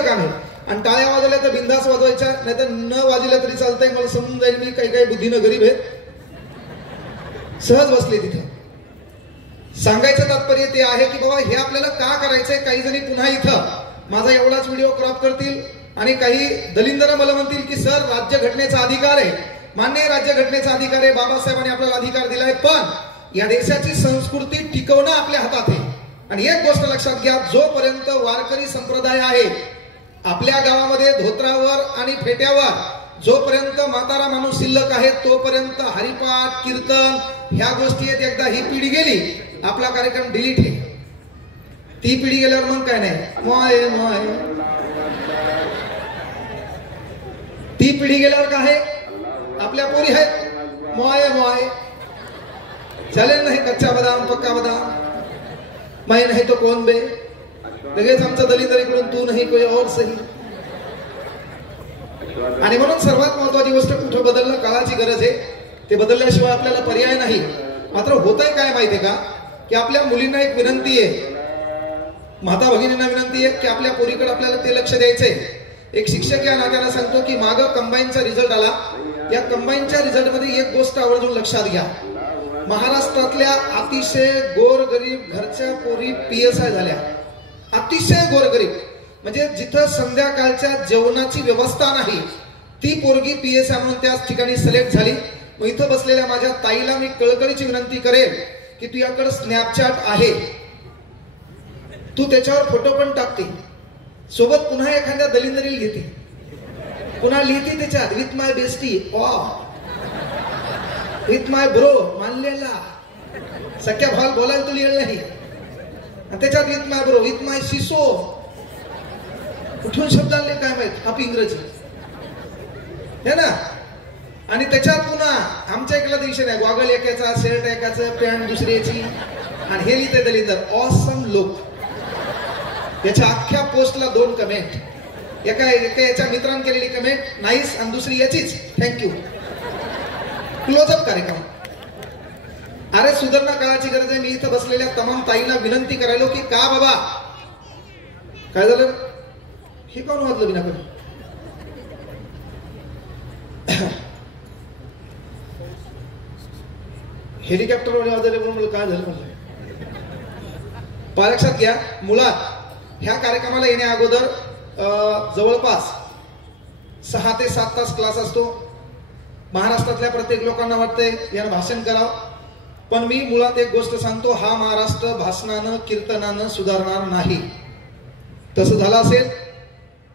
काम आहे. आणि टाळ्या वाजवल्या तर बिंदास वाजवायच्या, नाही तर न वाजवल्या तरी चालतंय. मला समजून जाईल मी काही काही बुद्धीनं गरीब आहे, सहज बसले तिथे. सांगायचं तात्पर्य ते आहे की बाबा हे आपल्याला का करायचंय. काही जणी पुन्हा इथं माझा एवढाच व्हिडिओ क्रॉप करतील आणि काही दलिंदर मला म्हणतील की सर राज्यघटनेचा अधिकार आहे. मान्य आहे, राज्यघटनेचा अधिकार आहे, बाबासाहेबांनी आपल्याला अधिकार दिलाय, पण या देशाची संस्कृती टिकवणं आपल्या हातात आहे. आणि एक गोष्ट लक्षात घ्या, जोपर्यंत वारकरी संप्रदाय आहे आपल्या गावामध्ये धोत्रावर आणि फेट्यावर, जोपर्यंत म्हातारा माणूस शिल्लक आहे तोपर्यंत हरिपाठ कीर्तन ह्या गोष्टी आहेत. एकदा ही पिढी गेली आपला कार्यक्रम डिलीट आहे. ती पिढी गेल्यावर मग काय नाही, मोय मोय. ती पिढी गेल्यावर काय आहे, आपल्या पोरी आहेत मोय मोय. चालेल नाही, कच्चा बदाम पक्का बदाम, मैं नहीं तो कौन बे. लगेच आमचा दलिंदर इकडून तू नाही कोई और सही. आणि म्हणून सर्वात महत्वाची गोष्ट कुठं बदलणं काळाची गरज आहे. ते बदलल्याशिवाय आपल्याला पर्याय नाही. मात्र होतंय काय माहितीये का, की आपल्या मुलींना एक विनंती आहे, माता भगिनींना विनंती आहे की आपल्या पोरीकडे आपल्याला ते लक्ष द्यायचंय. एक शिक्षक या नात्याला सांगतो की मागं कंबाईनचा रिझल्ट आला. या कंबाईनच्या रिझल्ट मध्ये एक गोष्ट आवर्जून लक्षात घ्या, महाराष्ट्रातल्या अतिशय गोरगरीब घरच्या पोरी PSI झाल्या. अतिशय गोरगरीब म्हणजे जिथं संध्याकाळच्या जेवणाची व्यवस्था नाही ती पोरगी PSI म्हणून त्याच ठिकाणी सिलेक्ट झाली. मग इथं बसलेल्या माझ्या ताईला मी कळकळीची विनंती करेन की तुझ्याकडे स्नॅपचॅट आहे, तू त्याच्यावर फोटो पण टाकते, सोबत पुन्हा एखाद्या दलिंदरीला घेते, पुन्हा लिहिते त्याच्यात with my bestie, with my bro, मानलेला सख्या भाल बोलायला तुला येईल नाही, त्याच्यात विथ माय ब्रो, विथ माय शिसो. कुठून शब्द आले काय माहित, आप इंग्रजी है ना. आणि त्याच्यात पुन्हा आमच्या इकडला विषय नाही, गॉगल एकाचा, शर्ट एकाचं, पॅन्ट दुसऱ्याची, आणि हे लिहिते दलिंदर ऑसम लुक. याच्या अख्ख्या पोस्टला 2 कमेंट, एका याच्या मित्रांनी केलेली कमेंट नाईस आणि दुसरी याचीच थँक्यू. क्लोजअप कार्यक्रम. अरे सुधारणा काळाची गरज आहे. मी इथं बसलेल्या तमाम ताईला विनंती करायलो की का बाबा काय झालं, हे कोण वाजलं बिना कमी. हेलिकॉप्टर मध्ये वाजवले म्हणून मला काय झालं म्हणलं. लक्षात घ्या, मुळात ह्या कार्यक्रमाला येण्या अगोदर जवळपास 6 ते 7 तास क्लास असतो. महाराष्ट्रातल्या प्रत्येक लोकांना वाटतंय यानं भाषण करावं, पण मी मुळात एक गोष्ट सांगतो, हा महाराष्ट्र भाषणानं कीर्तनानं सुधारणार नाही. तसं झालं असेल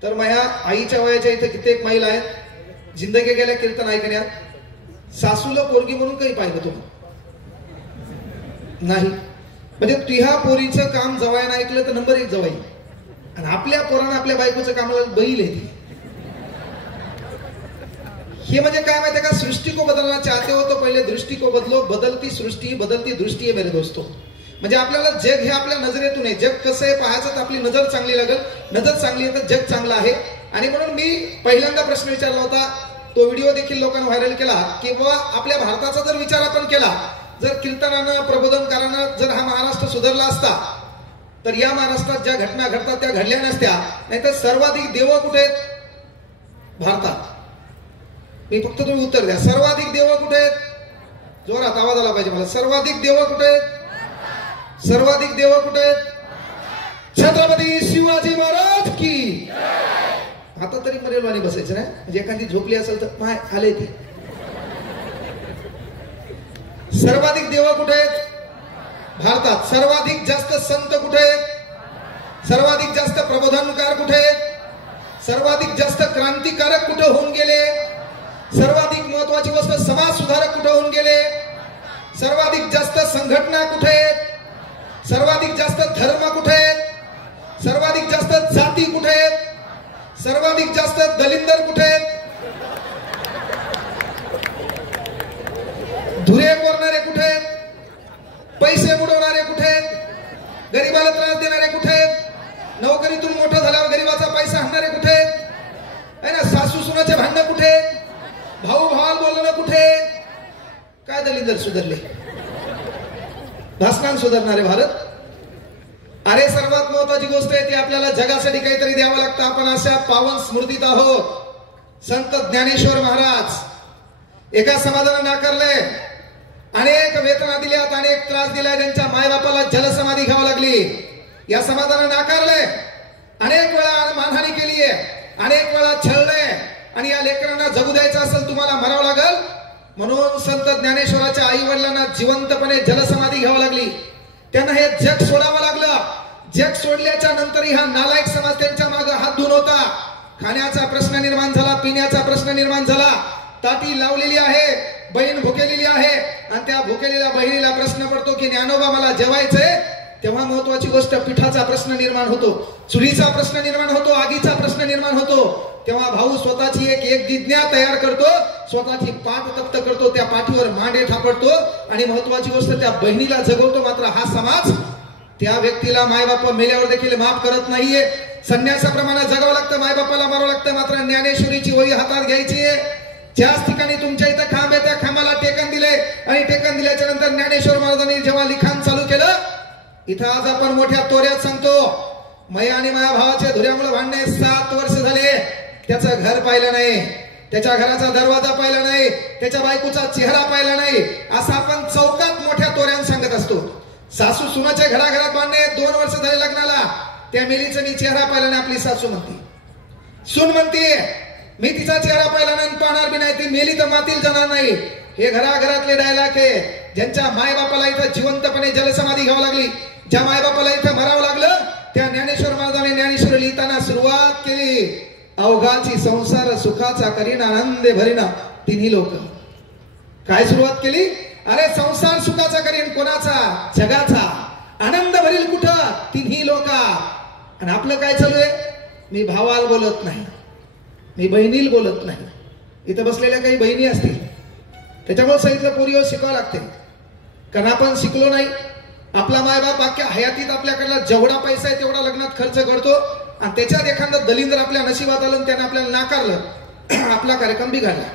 तर माझ्या आईच्या वयाच्या इथे कित्येक महिला आहेत जिंदगी गेल्या कीर्तन ऐकण्यात. सासूला पोरगी म्हणून काही पाहिलं तुम्ही नाही. म्हणजे तुझ्या पोरीचं काम जवायनं ऐकलं तर नंबर 1 जवाई, आणि आपल्या पोरानं आपल्या बायकोचं कामाला बैल येते. हे म्हणजे काय माहिती का, सृष्टी को बदलना चाहते हो तो पहिले दृष्टी को बदलो. बदलती सृष्टी बदलती दृष्टी आहे मेरे दोस्तो. म्हणजे आपल्याला जग हे आपल्या नजरेतून आहे. जग कसं आहे पाहायचं तर आपली नजर चांगली लागेल. नजर चांगली आहे तर जग चांगलं आहे. आणि म्हणून मी पहिल्यांदा प्रश्न विचारला होता, तो व्हिडिओ देखील लोकांना व्हायरल केला की बाबा आपल्या भारताचा जर विचार आपण केला, जर कीर्तनानं प्रबोधनकारानं जर हा महाराष्ट्र सुधारला असता तर या महाराष्ट्रात ज्या घटना घडतात त्या घडल्या नसत्या. नाहीतर सर्वाधिक देव कुठे आहेत भारतात. मी फक्त तुम्ही उत्तर द्या, सर्वाधिक देव कुठे आहेत. जोरात आवाज आला पाहिजे मला. सर्वाधिक देव कुठे आहेत, सर्वाधिक देव कुठे आहेत. छत्रपती शिवाजी महाराज की. आता तरी मरेलवाणी बसायचं नाही, म्हणजे एखादी झोपली असेल तर माय आले ते. सर्वाधिक देव कुठे आहेत भारतात. सर्वाधिक जास्त संत कुठे आहेत, सर्वाधिक जास्त प्रबोधनकार कुठे आहेत, सर्वाधिक जास्त क्रांतिकारक कुठे होऊन गेले, सर्वाधिक महत्वाची गोष्ट समाज सुधारक कुठे होऊन गेले, सर्वाधिक जास्त संघटना कुठे आहेत, सर्वाधिक जास्त धर्म कुठे आहेत, सर्वाधिक जास्त जाती कुठे आहेत, सर्वाधिक जास्त दलिंदर कुठे आहेत, धुरे कोरणारे कुठे आहेत, पैसे बुडवणारे कुठे आहेत, गरीबाला त्रास देणारे कुठे आहेत, नोकरीतून मोठं झाल्यावर गरीबाचा पैसा आणणारे कुठे आहेत, है ना, सासू सुनाचे भांडण कुठे, भाऊ भावाला बोलणं कुठे. काय दलिंदर सुधारले, भाषणान सुधारणारे भारत. अरे सर्वात महत्वाची महत्वाची गोष्ट आहे ती आपल्याला जगासाठी काहीतरी द्यावं लागतं. आपण अशा पावन स्मृतीत आहोत. संत ज्ञानेश्वर महाराज एका समाजानं नाकारलंय, अनेक वेदना दिल्यात, अनेक त्रास दिलाय, त्यांच्या मायबापाला जलसमाधी घ्यावी लागली. या समाजानं नाकारलंय, अनेक वेळा मानहानी केली आहे, अनेक वेळा छळलंय, आणि या लेकरांना जगू द्यायचं असेल तुम्हाला मरावं लागल. म्हणून संत ज्ञानेश्वराच्या आई वडिलांना जिवंतपणे जलसमाधी घ्यावी लागली. त्यांना हे जग सोडावं लागलं. जग सोडल्याच्या नंतरही हा नालायक समाज त्यांच्या मागे हात धुवून होता. खाण्याचा प्रश्न निर्माण झाला, पिण्याचा प्रश्न निर्माण झाला. ताटी लावलेली आहे, बहीण भुकेलेली आहे, आणि त्या भुकेलेल्या बहिणीला प्रश्न पडतो की ज्ञानोबा मला जेवायचंय. तेव्हा महत्वाची गोष्ट पिठाचा प्रश्न निर्माण होतो, चुलीचा प्रश्न निर्माण होतो, आगीचा प्रश्न निर्माण होतो. तेव्हा भाऊ स्वतःची एक जिज्ञा तयार करतो, स्वतःची पाठ तप्त करतो, त्या पाठीवर मांडे थापडतो, आणि महत्वाची गोष्ट त्या बहिणीला जगवतो. मात्र हा समाज त्या व्यक्तीला मायबाप मेल्यावर देखील माफ करत नाहीये. संन्यासाप्रमाणे जगावं लागतं, मायबापाला मारावं लागतं. मात्र ज्ञानेश्वरीची वही हातात घ्यायची आहे. ज्याच ठिकाणी तुमच्या इथं खांब आहे त्या खांबाला टेकन दिले, आणि टेकन दिल्याच्या नंतर ज्ञानेश्वर महाराजांनी जेव्हा लिखाण चालू केलं, इथं आज आपण मोठ्या तोऱ्यात सांगतो, मैया आणि माया भावाच्या धुऱ्यामुळे भांडणे 7 वर्ष झाले. त्याचं घर पाहिलं नाही, त्याच्या घराचा दरवाजा पाहिला नाही, त्याच्या बायकोचा चेहरा पाहिला नाही, असं आपण चौकात मोठ्या तोऱ्यात सांगत असतो. सासू सुनाच्या घराघरात भांडणे 2 वर्ष झाले लग्नाला, त्या मेलीचा मी चेहरा पाहिला नाही. आपली सासू म्हणते, सून म्हणते मी तिचा चेहरा पाहिला नाही, पाहणार बी नाही, ती मेली तर मातील जाणार नाही. हे घराघरातले डायलॉग आहे. ज्यांच्या मायबापाला इथं जिवंतपणे जलसमाधी घ्यावी लागली, ज्या मायबापाला इथं मरावं लागलं, त्या ज्ञानेश्वर महाराजांनी ज्ञानेश्वर लिहिताना सुरुवात केली, अवघाची संसार सुखाचा करीना आनंदे भरीना तिन्ही लोक. काय सुरुवात केली? अरे संसार सुखाचा करीन, कोणाचा? जगाचा. आनंद भरील कुठं? तिन्ही लोक. आणि आपलं काय चालू आहे? मी भावाला बोलत नाही, मी बहिणीला बोलत नाही. इथं बसलेल्या काही बहिणी असतील, त्याच्यामुळे सांगितलं पोरीवर शिकावं लागते, कारण आपण शिकलो नाही. आपला मायबाप अख्ख्या हयातीत आपल्याकडला जेवढा पैसा आहे तेवढा लग्नात खर्च करतो, आणि त्याच्यात एखादं दलिंद्र आपल्या नशिबात आलं, त्याने आपल्याला नाकारलं, आपला कार्यक्रम बिघडला.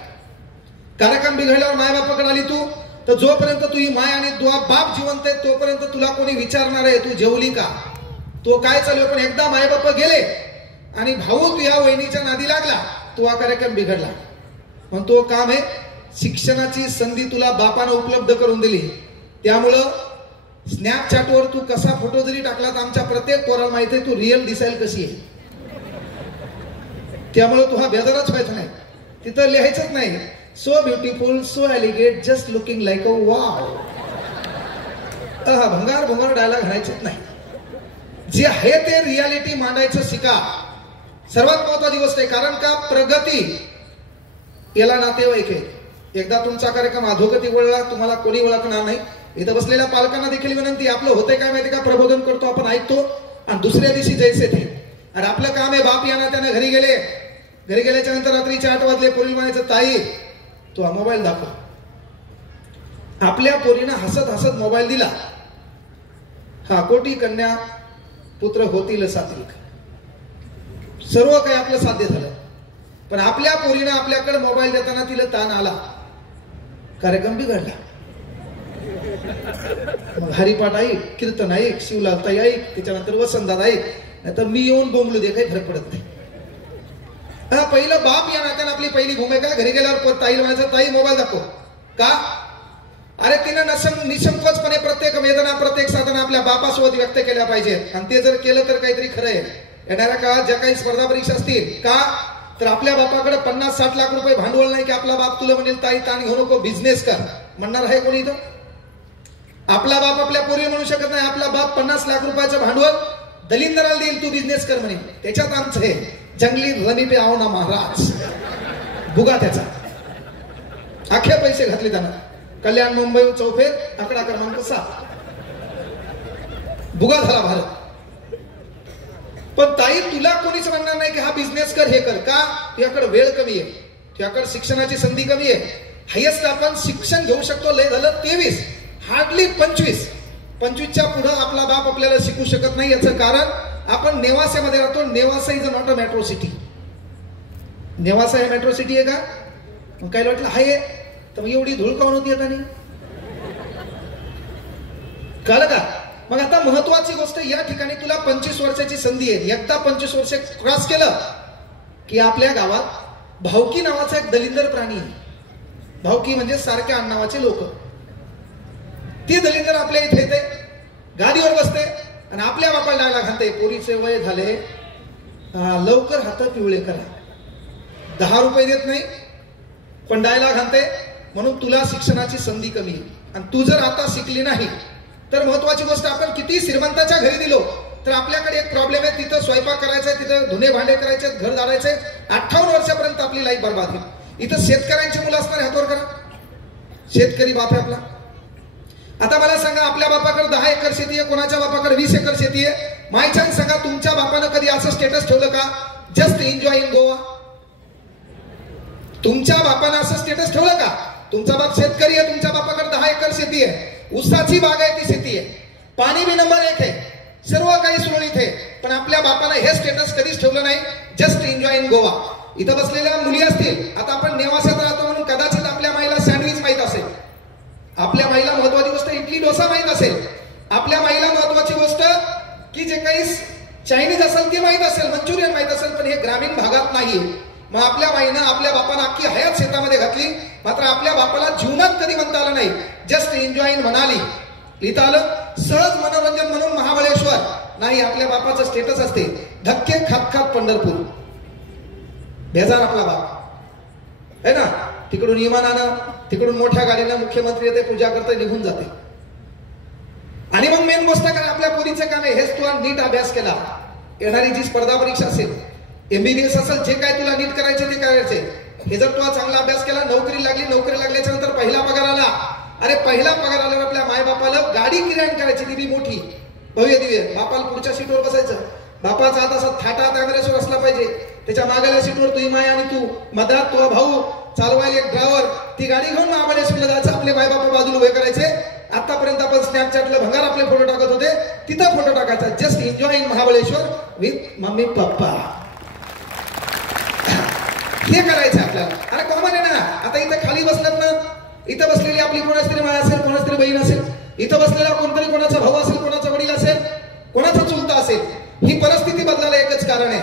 कार्यक्रम बिघडल्यावर मायबापाकडे आली तू, तर जोपर्यंत तुझी माय आणि तुझा बाप जिवंत आहे तोपर्यंत तुला कोणी विचारणार आहे तू जेवली का, तो काय चालू आहे. पण एकदा मायबाप गेले आणि भाऊ तू या वहिनीच्या नादी लागला, तो हा कार्यक्रम बिघडला. पण तो काम आहे, शिक्षणाची संधी तुला बापानं उपलब्ध करून दिली. त्यामुळं स्नॅपचॅटवर तू कसा फोटो जरी टाकला तर आमच्या प्रत्येक पोराला माहिती आहे तू रिअल दिसायला कशी आहे. त्यामुळे तू हा बेजारच व्हायचा नाही. तिथं लिहायचंच नाही so beautiful, so elegant, just looking like a wow. हा भंगार भंगार डायलॉग घालायचेच नाही. जे आहे ते रियालिटी मांडायचं शिका. सर्वात महत्वाची गोष्ट आहे, कारण का प्रगती याला नातेवाईक आहे. एकदा तुमचा कार्यक्रम अधोगती वळला, तुम्हाला कोणी ओळखणार नाही. इथं बसलेल्या पालकांना देखील विनंती, आपलं होतंय काय माहिती का, प्रबोधन करतो आपण, ऐकतो, आणि दुसऱ्या दिवशी जैसे थे. आणि आपलं काम आहे, बाप याना त्यानं घरी गेले, घरी गेल्याच्या नंतर रात्रीचे 8 वाजले, पोरीला म्हणायचं ताई तू हा मोबाईल दाखव. आपल्या पोरीनं हसत हसत मोबाईल दिला. हा कोटी कन्या पुत्र होतील सात्विक, सर्व काही आपलं साध्य झालं. पण आपल्या पोरीनं आपल्याकडे मोबाईल देताना तिला ताण आला, कार्यक्रम बिघडला. मग हरिपाठ ऐक, कीर्तन ऐक, शिवलालताई ऐक, त्याच्यानंतर वसंतदादा ऐक, नाहीतर मी येऊन बोंबलू दे, काही फरक पडत नाही. हा पहिलं बाप या नात्यानं आपली पहिली भूमिका, घरी गेल्यावर ताईला म्हणायचं ताई मोबाईल दाखव. का? अरे तिनं निसंकोचपणे प्रत्येक वेदना, प्रत्येक साधना आपल्या बापासोबत व्यक्त केल्या पाहिजेत. आणि ते जर केलं तर काहीतरी खरं आहे. येणाऱ्या काळात ज्या काही स्पर्धा परीक्षा असतील, का तर आपल्या बापाकडे 50-60 लाख रुपये भांडवल नाही की आपला बाप तुला म्हणेल ताई ताण घेऊ नको, बिझनेस कर, म्हणणार आहे कोणी इथं? आपला बाप आपल्या पोरी म्हणू शकत नाही. आपला बाप 50 लाख रुपयाचं भांडवल दलिंदराला देईल, तू बिझनेस कर म्हणे. त्याच्यात आमचं हे जंगली रमी पे आओ ना महाराज, भुगा त्याचा. अख्खे पैसे घातले त्यांना. कल्याण मुंबई चौफेर आकडा क्रमांक 7, भुगा झाला भारत. पण ताई तुला कोणीच म्हणणार नाही की हा बिझनेस कर, हे कर. का? तुझ्याकडे वेळ कमी आहे, तुझ्याकडे शिक्षणाची संधी कमी आहे. हायेस्ट आपण शिक्षण घेऊ शकतो लय झालं 23, हार्डली 25च्या पुढे आपला बाप आपल्याला शिकू शकत नाही. याचं कारण आपण नेवासेमध्ये राहतो. Nevasa is not a metro city. Nevasa हे मेट्रो सिटी आहे का? मग काय वाटलं हाय, तर मग एवढी धूळ काऊन होती आता नाही कळलं का? मग आता महत्वाची गोष्ट या ठिकाणी तुला 25 वर्षाची संधी आहे. एकदा 25 वर्ष क्रॉस केलं की आपल्या गावात भावकी नावाचा एक दलिंदर प्राणी आहे. भावकी म्हणजे सारख्या आडनावाचे लोक. ती दलिंदर आपल्या इथे येते, गादीवर बसते आणि आपल्या बापाला डायलॉग घालते, पोरीचे वय झाले, लवकर हात पिवळे करा. 10 रुपये देत नाही पण डायलॉग घालते, म्हणून तुला शिक्षणाची संधी कमी आहे. आणि तू जर आता शिकली नाही तर महत्वाची गोष्ट, आपण किती श्रीमंताच्या घरी दिलो तर आपल्याकडे एक प्रॉब्लेम आहे, तिथं स्वयंपाक करायचा, तिथं धुणे भांडे करायचे, घर झाडायचे, 58 वर्षापर्यंत आपली लाईफ बर्बाद होईल. इथं शेतकऱ्यांची मुलं असणार, हातवर करा. शेतकरी बाप आहे आपला. आता मला सांगा, आपल्या बापाकडे 10 एकर शेती आहे, कोणाच्या बापाकडे 20 एकर शेती आहे. माय चान्स सांगा, तुमच्या बापानं कधी असं स्टेटस ठेवलं का, जस्ट एन्जॉय इन गोवा? तुमच्या बापानं असं स्टेटस ठेवलं का? तुमचा बाप शेतकरी आहे, तुमच्या बापाकडे 10 एकर शेती आहे, ऊसाची बाग आहे, ती शेती आहे, पाणी बी नंबर 1 आहे, सर्व काही सुरळीत आहे, पण आपल्या बापानं हे स्टेटस कधीच ठेवलं नाही, जस्ट एन्जॉय इन गोवा. इथं बसलेल्या मुली असतील, आता आपण नेवासात राहतो म्हणून कदाचित आपल्या माईला सँडविच माहित असेल, आपल्या माईला महत्वाची गोष्ट इडली डोसा माहित असेल, आपल्या माईला महत्वाची गोष्ट की जे काही चायनीज असेल ते माहित असेल, मंचुरियन माहित असेल, पण हे ग्रामीण भागात नाही. मग आपल्या माईनं आपल्या बापाला अख्खी हयात शेतामध्ये घातली, मात्र आपल्या बापाला जीवनात कधी म्हणता आलं नाही जस्ट एन्जॉय इन म्हणाली. लिहिता आलं सहज मनोरंजन म्हणून महाबळेश्वर नाही. आपल्या बापाचं स्टेटस असते धक्के खात खात पंढरपूर. बेजार आपला बाप आहे ना, तिकडून विमानानं, तिकडून मोठ्या गाडीनं मुख्यमंत्री येते, पूजा करते, निघून जाते. आणि मग मेन गोष्ट काय, आपल्या पोरीचं काम आहे, हेच तुला नीट अभ्यास केला, येणारी जी स्पर्धा परीक्षा असेल, MBBS असेल, जे काय तुला नीट करायचे ते करायचे, हे जर तुला चांगला अभ्यास केला, नोकरी लागली, नोकरी लागल्याच्या नंतर पहिला पगार आला. अरे पहिला पगार आल्यावर आपल्या मायबापाला गाडी किराण करायची, ती बी मोठी भव्य दिव्य, बापाला पुढच्या सीटवर बसायचं, बापाचा हात असा थाटात अॅव्हरेजवर असला पाहिजे, त्याच्या मागल्या सीटवर तुझी माय आणि तू, मधात तुझा भाऊ, चालवायला एक ड्रायव्हर, ती गाडी घेऊन महाबळेश्वरला जायचं, आपले मायबापा बाजूला उभे करायचे. आतापर्यंत आपण स्नॅपचॅटला भंगार आपले फोटो टाकत होते, तिथं फोटो टाकायचा, just enjoy in Mahabaleshwar with mummy papa. हे करायचं आपल्याला. अरे कॉमन आहे ना. आता इथं खाली बसलात ना, इथं बसलेली आपली कोणाच तरी माय असेल, कोणाच तरी बहीण असेल, इथं बसलेला कोणतरी कोणाचा भाऊ असेल, कोणाचा वडील असेल, कोणाचा चुलता असेल. ही परिस्थिती बदलायला एकच कारण आहे,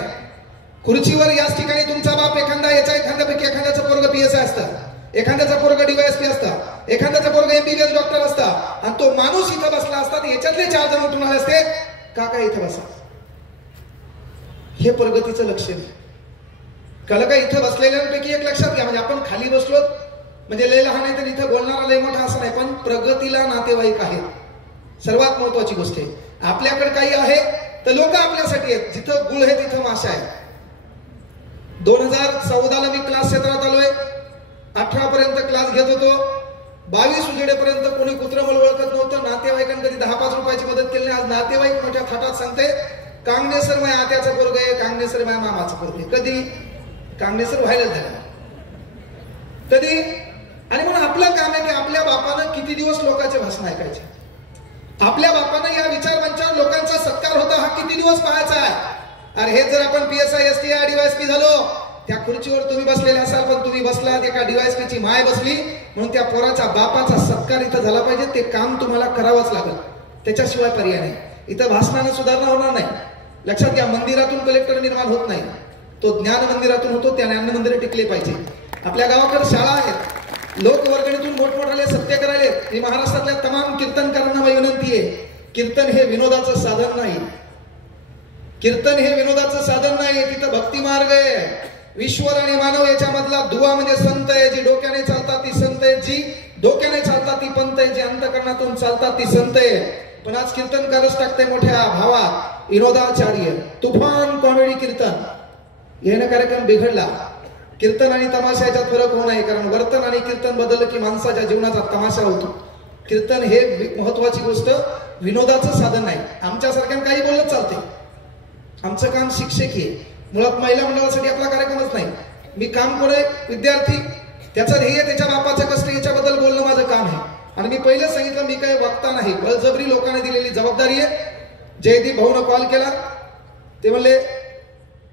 खुर्चीवर याच ठिकाणी तुमचा बाप एखादा, याच्या एखाद्यापैकी एखाद्याचं पोरग PSI असतं, एखाद्याचा पोरग DYSP असतं, एखाद्याचा पोरग MBBS डॉक्टर असता, आणि तो माणूस इथं बसला असता, तर याच्यातले 4 जण उठून आले असते, काका इथं बसा. हे प्रगतीचं लक्षण आहे. कळलं का? इथं बसलेल्यांपैकी एक लक्षात घ्या, म्हणजे आपण खाली बसलो म्हणजे लय लहान आहे तर इथं बोलणारा लय मोठा असं नाही, पण प्रगतीला नातेवाईक आहेत. सर्वात महत्वाची गोष्ट आहे. आपल्याकडे काही आहे तर लोक आपल्यासाठी आहेत. जिथं गुळ आहे तिथं माशा आहे. 2014ला मी क्लास क्षेत्रात आलोय. 18 पर्यंत क्लास घेत होतो. 22 उजेडेपर्यंत कोणी कुत्रमल ओळखत नव्हतं. नातेवाईकांनी कधी 10-5 रुपयाची मदत केली नाही. आज नातेवाईक मोठ्या थाटात सांगते, कांगणेसर माझ्या आत्याचा पोरग आहे, कांगणेसर माझ्या मामाचा पोरग आहे. कधी कांगणेसर व्हायला झाला कधी. आणि म्हणून आपलं काम आहे की आपल्या बापानं किती दिवस लोकांचे भाषण ऐकायचे, आपल्या बापानं या विचारमंचावर लोकांचा सत्कार होता हा किती दिवस पाहायचा आहे. अरे हे जर आपण PSI STI DYSP झालो, त्या खुर्चीवर तुम्ही बसलेले असाल, पण तुम्ही बसलात एका DYSPची माय बसली म्हणून त्या पोराच्या बापाचा सत्कार इथं झाला पाहिजे. ते काम तुम्हाला करावंच लागेल, त्याच्याशिवाय पर्याय नाही. इथं भाषणानं सुधारणा होणार नाही. लक्षात घ्या, मंदिरातून कलेक्टर निर्माण होत नाही, तो ज्ञान मंदिरातून होतो. त्या ज्ञान मंदिर टिकले पाहिजे. आपल्या गावाकडे शाळा आहेत, लोक वर्गणीतून मोठमोठाले सत्य करायले. ही महाराष्ट्रातल्या तमाम कीर्तनकारांना विनंती आहे, कीर्तन हे विनोदाचं साधन नाही. कीर्तन हे विनोदाचं साधन नाही. तिथं भक्ती मार्ग आहे. ईश्वर आणि मानव याच्यामधला दुवा म्हणजे संत आहे. जी डोक्याने चालतात ती संत आहे, जी डोक्याने चालतात ती पंत आहे, जी अंतकरणातून चालतात ती संत आहे. पण आज कीर्तनकारच टाकते मोठ्या भावा विनोदाचार्य, तुफान कॉमेडी कीर्तन. याने कार्यक्रम बिघडला. कीर्तन आणि तमाशा याच्यात फरक होऊ नये, कारण वर्तन आणि कीर्तन बदललं की माणसाच्या जीवनाचा तमाशा होतो. कीर्तन हे महत्वाची गोष्ट, विनोदाचं साधन नाही. आमच्यासारख्यानं काही बोलत चालते. आमचं काम शिक्षक आहे. मुळात महिला मंडळासाठी आपला कार्यक्रमच नाही. मी काम करे विद्यार्थी, त्याचं ध्येय त्याच्या बापाचं कष्ट याच्याबद्दल बोलणं माझं काम आहे. आणि मी पहिलं सांगितलं, मी काही वक्ता नाही, बळजबरी लोकांनी दिलेली जबाबदारी आहे. जयदीप भाऊनं कॉल केला, ते म्हणले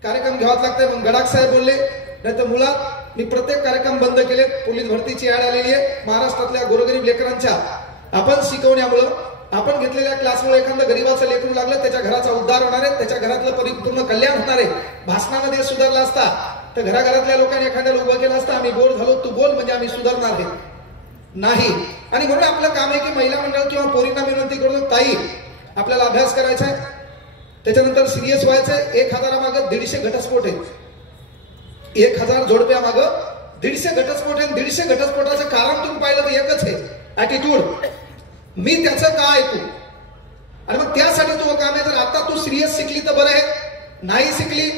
कार्यक्रम घ्यावाच लागतंय. मग गडाख साहेब बोलले, नाही तर मुळात मी प्रत्येक कार्यक्रम बंद केले. पोलीस भरतीची ऍड आलेली आहे. महाराष्ट्रातल्या गोरगरीब लेकरांच्या आपण शिकवण्यामुळं आपण घेतलेल्या क्लासमुळे एखादं गरीबाचं लेकरू लागलं, त्याच्या घराचा उद्धार होणार आहे, त्याच्या घरातलं परिपूर्ण कल्याण होणार आहे. भाषणामध्ये सुधारला असता तर घराघरातल्या लोकांनी एखाद्याला उभं केलं असतं, आम्ही बोर झालो तू बोल म्हणजे आम्ही सुधारणार आहे. नाही. आणि म्हणून आपलं काम आहे की महिला मंडळ किंवा पोरींना विनंती करतो, ताई आपल्याला अभ्यास करायचा आहे, त्याच्यानंतर सिरियस व्हायचंय. 1000 मागं 150 घटस्फोट आहे. 1000 जोडप्या मागं 150 घटस्फोट आहे. 150 घटस्फोटाचं कारण तुम्ही पाहिलं तर एकच आहे, ऍटिट्यूड. मी त्याचं का ऐकू? आणि मग त्यासाठी तू काम आहे. जर आता तू सिरियस शिकली तर बरं आहे, नाही शिकली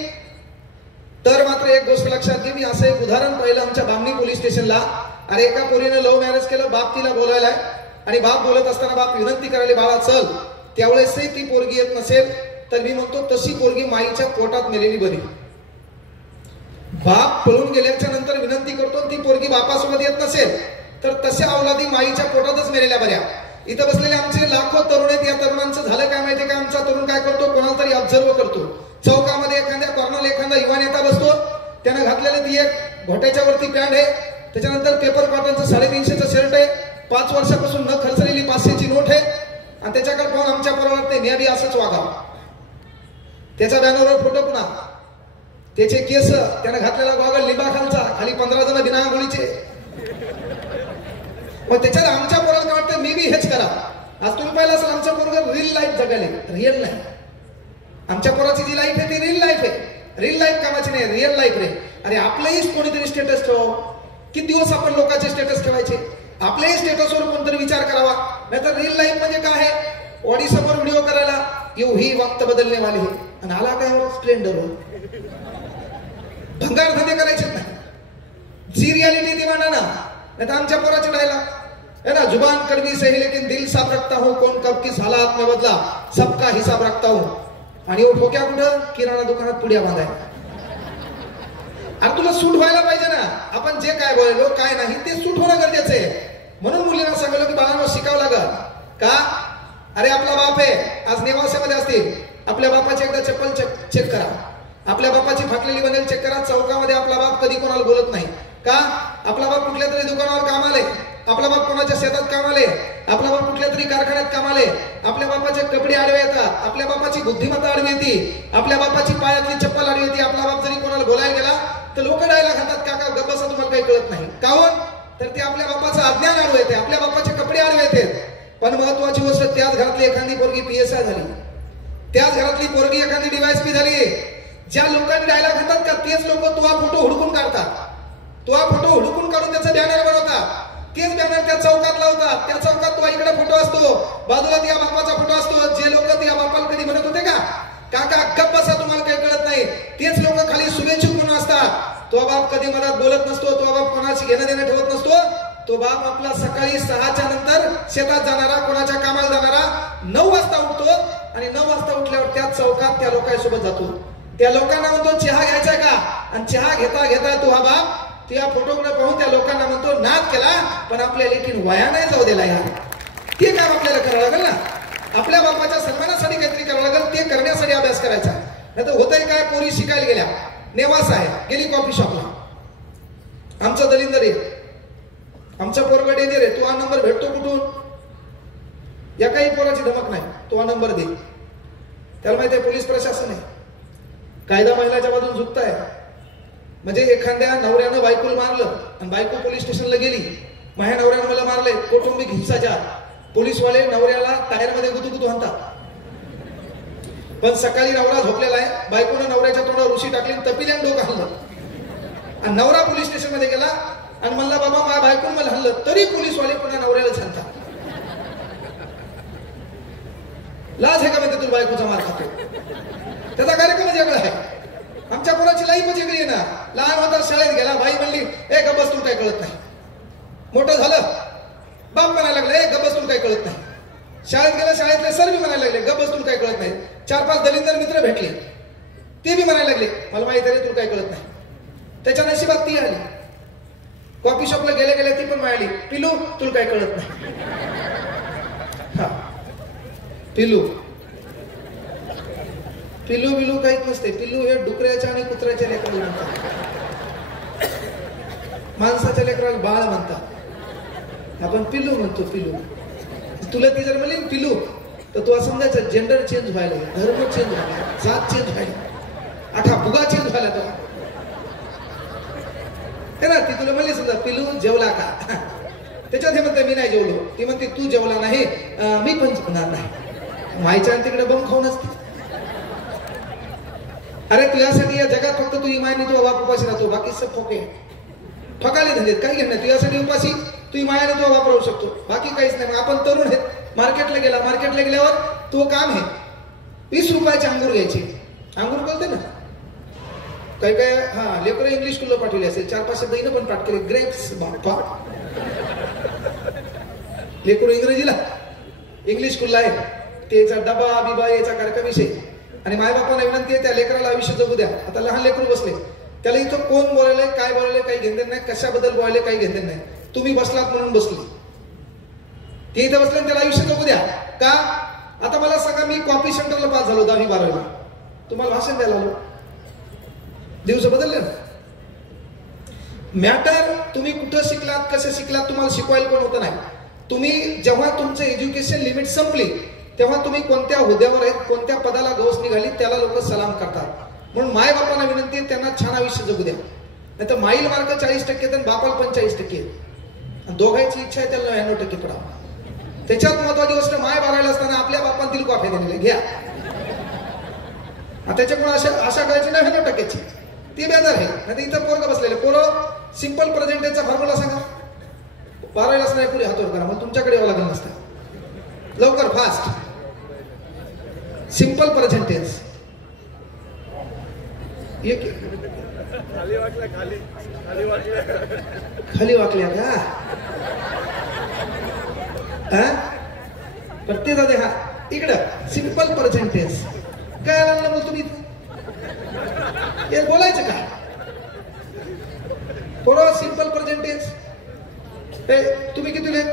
तर मात्र एक गोष्ट लक्षात घे. मी असं एक उदाहरण पाहिलं आमच्या बामणी पोलीस स्टेशनला. अरे एका पोरीने लव्ह मॅरेज केलं, बाप तिला बोलायलाय आणि बाप बोलत असताना बाप विनंती करायला, बाळा चल. त्यावेळेसही ती पोरगी येत नसेल तर मी म्हणतो तशी पोरगी माईच्या पोटात मेलेली बरी. बाप पळून गेल्याच्या नंतर विनंती करतो, ती पोरगी बापासोबत येत नसेल तर तशा अवलादी माईच्या पोटातच मेलेल्या बऱ्या. इथं बसलेले आमचे लाखो तरुण आहेत. या तरुणांचं झालं काय माहितीये का? आमचा तरुण काय करतो, कोणाला तरी ऑब्झर्व करतो. चौकामध्ये एखाद्या कॉर्नरला एखादा युवा नेता बसतो, त्यानं घातलेली ती एक घोट्याच्या वरती पॅन्ट आहे, त्याच्यानंतर पेपर कॉटनचं 350चं शर्ट आहे, 5 वर्षापासून न खर्चलेली 500ची नोट आहे आणि त्याच्याकडे पाहून आमच्या बरोबर वाटते मी बी असंच वागावं. त्याच्या बॅनरवर फोटो पुन्हा, त्याचे केस, त्यानं घातलेला गॉगल लिंबाखालचा, खाली 15 जण बिना आंघोळीचे. मग त्याच्यात आमच्या पोराला काय वाटतं, मी बी हेच करा. आज तुम्ही पाहिलं असेल आमच्या पोराला रिअल लाईफ जगाले, रिअल नाही. आमच्या पोराची जी लाईफ आहे ती रिअल लाईफ आहे. रिअल लाईफ कामाची नाही, रिअल लाईफ रे. अरे आपलंही कोणीतरी स्टेटस ठेव. किती दिवस आपण लोकांचे स्टेटस ठेवायचे? आपल्याही स्टेटसवर कोणतरी विचार करावा. नाहीतर रिअल लाईफ म्हणजे काय आहे, ऑडिशनवर व्हिडिओ करायला येऊ ही वक्त बदलणे वाले हे, आणि आला काय स्प्लेंडर भंगार धंदे करायचे नाही. जी रियालिटी ती मांडा ना. नाही तर आमच्या पोराचे डायलॉग है ना, जुबान कड़वी सही लेकिन दिल साफ रखता हूं, कौन कब किस हालात में बदला सबका हिसाब रखता हूं. आणि वो ठोक्या कुठं, किराणा दुकानात पुड्या बांधाय. अरे तुला सूट व्हायला पाहिजे ना. आपण जे काय बोललो काय नाही ते सूट होणं गरजेचं आहे. म्हणून मुलींना सांगितलं की बाळांनो शिकावं लागल का. अरे आपला बाप आहे, आज नेवासेमध्ये असतील, आपल्या बापाची एकदा चप्पल चेक करा. आपल्या बापाची फाटलेली बनेल चेक करा. चौकामध्ये आपला बाप कधी कोणाला बोलत नाही का. आपला बाप कुठल्या तरी दुकानावर कामाले, आपला बाप कोणाच्या शेतात कामाले, आपला बाप कुठल्या तरी कारखान्यात कामाले. आपल्या बापाचे कपडे आडवे येतात, आपल्या बापाची बुद्धिमत्ता आडवी येते, आपल्या बापाची पायातली चप्पल आडवी येते. आपला बाप जरी कोणाला बोलायला गेला तर लोक डायला खातात, काका गप्प बसा तुम्हाला काही कळत नाही. काहून तर ते आपल्या बापाचं अज्ञान आडवे येते, आपल्या बापाचे कपडे आडवे येते. पण महत्वाची गोष्ट, त्याच घरातली एखादी पोरगी PSI झाली, त्याच घरातली पोरगी एखादी DYSP झाली. ज्या लोकांनी डायलॉग घेतात का तेच लोक तो फोटो हुडकून काढतात. तो फोटो हुडकून काढून त्याचा बॅनर बनवतात. तेच बॅनर त्या चौकात लावतात. त्या चौकात तो इकडे फोटो असतो, बाजूला त्या बापाचा फोटो असतो. जे लोक त्या बापाला कधी म्हणत होते का काका गप्प बसा तुम्हाला काही कळत नाही, तेच लोक खाली शुभेच्छुक म्हणून असतात. तो बाप कधी मनात बोलत नसतो, तो बाप कोणाशी घेणं देणं ठेवत नसतो. तो बाप आपला सकाळी 6च्या नंतर शेतात जाणारा, कोणाच्या कामाला जाणारा 9 वाजता उठतो आणि 9 वाजता उठल्यावर त्या चौकात त्या लोकांसोबत जातो. त्या लोकांना म्हणतो चहा घ्यायचा का, आणि चहा घेता घेता तो हा बाप त्या फोटोकडे पाहून त्या लोकांना म्हणतो नाद केला पण आपल्या लेकीन वाया नाही जाऊ दिला यार. ते काम आपल्याला करावं लागेल ना. आपल्या बापाच्या सन्मानासाठी काहीतरी करावं लागेल. ते करण्यासाठी अभ्यास करायचा. नाही तर होतंय काय, पोरी शिकायला गेल्या, नेवास आहे, गेली कॉफी शॉपला. आमचं दलिंदर आहे, आमचा पोरगा डेंजर आहे. तो हा नंबर भेटतो कुठून, या काही पोराची धमक नाही, तो हा नंबर दे. त्याला माहिती आहे पोलीस प्रशासन आहे, कायदा महिलाच्या बाजून झुकताय. म्हणजे एखाद्या नवऱ्यानं बायकोला मारलं आणि बायको पोलीस स्टेशनला गेली, माझ्या नवऱ्यानं मला मारले, कौटुंबिक हिंसाचार. पोलीसवाले नवऱ्याला टायरमध्ये गुतुगुतू आणतात. पण सकाळी नवरा झोपलेला आहे, बायकोनं नवऱ्याच्या तोंडावर उशी टाकली, तपिल्यानं डोकं हल्लं आणि नवरा पोलीस स्टेशन मध्ये गेला आणि म्हणला बाबा माझ्या बायकोनं मला हल्लं, तरी पोलीसवाले पुन्हा नवऱ्याला सांगतात. लाज आहे का म्हणते तू बायकोचा मार खातो. त्याचा कार्यक्रम वेगळा आहे. आमच्या पोराची लाईफ वेगळी आहे ना. लहान होता शाळेत गेला, बाई म्हणली ए गबस तू काय कळत नाही. मोठं झालं बाप म्हणायला लागले ए गबस तू काय कळत नाही. शाळेत गेला, शाळेतले सर बी म्हणायला लागले गबस तू काय कळत नाही. 4-5 दलिंदर मित्र भेटले, ते बी म्हणायला लागले मला माहिती आहे तुला काय कळत नाही. त्याच्या नशिबात ती आली, कॉफी शॉपला गेल्या गेल्या ती पण मिळाली, पिलू तुला काय कळत नाही. हा पिलू पिलू बिलू काहीच नसते. पिल्लू हे डुकऱ्याच्या आणि कुत्र्याच्या लेकराला म्हणतात, माणसाच्या लेकराला बाळ म्हणतात, आपण पिल्लू म्हणतो. पिल्लू तुला ती जर म्हणली पिलू तर तू असं समजायचं जेंडर चेंज व्हायला, धर्म चेंज व्हायला, जात चेंज व्हायला, आठा फुगा चेंज व्हायला तो है ना. ती तुला म्हणली समजा पिलू जेवला का, त्याच्यात हे म्हणते मी नाही जेवलो, ती म्हणते तू जेवला नाही मी पण जेवणार नाही. मायच्या तिकडे बम खाऊनच. अरे तुझ्यासाठी या जगात फक्त तू इमायने तुझा बाप उपाशी राहतो, बाकी सब फोके फकाले धंदेत काही घेणार. तुझ्यासाठी उपाशी तू इमायाने तुझा वापर होऊ शकतो, बाकी काहीच नाही. मग आपण तरुण आहेत, मार्केटला गेला, मार्केटला गेल्यावर तो काम आहे 20 रुपयाचे अंगूर घ्यायचे. अंगूर बोलते ना काही काय, हा लेकर इंग्लिश स्कूलला पाठवले असेल, 4-5 दहीनं पण पाठ केले. ग्रेप्स बाप्पा, लेकर इंग्रजीला इंग्लिश स्कूलला आहे, त्याचा डबा बिबा याचा कार्यक्रम विषय. आणि मायबापांना विनंती आहे त्या लेकराला आयुष्य जगू द्या. आता लहान लेकरू बसले, त्याला इथं कोण बोलायले काय बोलायले काही घेणदेण नाही, कशाबद्दल बोलायले काही घेणदेण नाही. तुम्ही बसलात म्हणून बसले, ते इथं बसले त्याला आयुष्य जगू द्या. का आता मला सांगा, मी कॉपी सेंटरला पास झालो 10वी-12वीला, तुम्हाला भाषण द्यायला आलो, दिवस बदलले ना. मॅटर तुम्ही कुठं शिकलात, कसं शिकलात, तुम्हाला शिकवायला कोण होतं नाही. तुम्ही जेव्हा तुमचं एज्युकेशन लिमिट संपली तेव्हा तुम्ही कोणत्या हुद्द्यावर आहेत, कोणत्या पदाला गवस निघाली त्याला लोक सलाम करतात. म्हणून माय बापांना विनंती आहे त्यांना छान आयुष्य जगू द्या. नाही तर माईल मार्क 40% आणि बापाला 45%, दोघांची इच्छा आहे त्याला 99% पडावं. त्याच्यात महत्वाची गोष्ट, माय बारायला असताना आपल्या बापांतील कॉफी दिलेले घ्या. त्याच्यामुळे आशा करायची नाही 99%ची, ती बेजार आहे. नाही इथं पोरग बसलेले पोरं सिंपल प्रेझेंटेचा फॉर्म्युला सांगा, बारायला असणार पुढे हातवर करा, मग तुमच्याकडे यावं लागेल नसतं. लवकर फास्ट सिंपल प्रेझेंटेन्स खाली वाकल्या का प्रत्येक दादे हा इकडं सिंपल प्रेझेंटेन्स काय आलं बोल तुम्ही हे बोलायचं का बरोबर. सिंपल प्रेझेंटेन्स तुम्ही किती लिहित,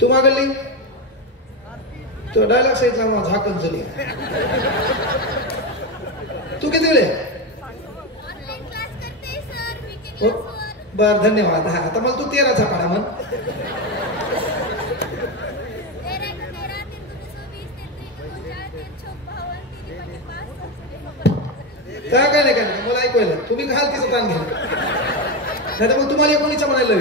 तू मागली तो डायलॉग सांगितला मग झाकण चली. तू किती वेळ बर धन्यवाद. हा आता मला तू 13चा पाडा म्हण. काय नाही मला ऐकूयला तुम्ही घाल तिचं ताण घ्या, नाही तर मग तुम्हाला 19चा म्हणायला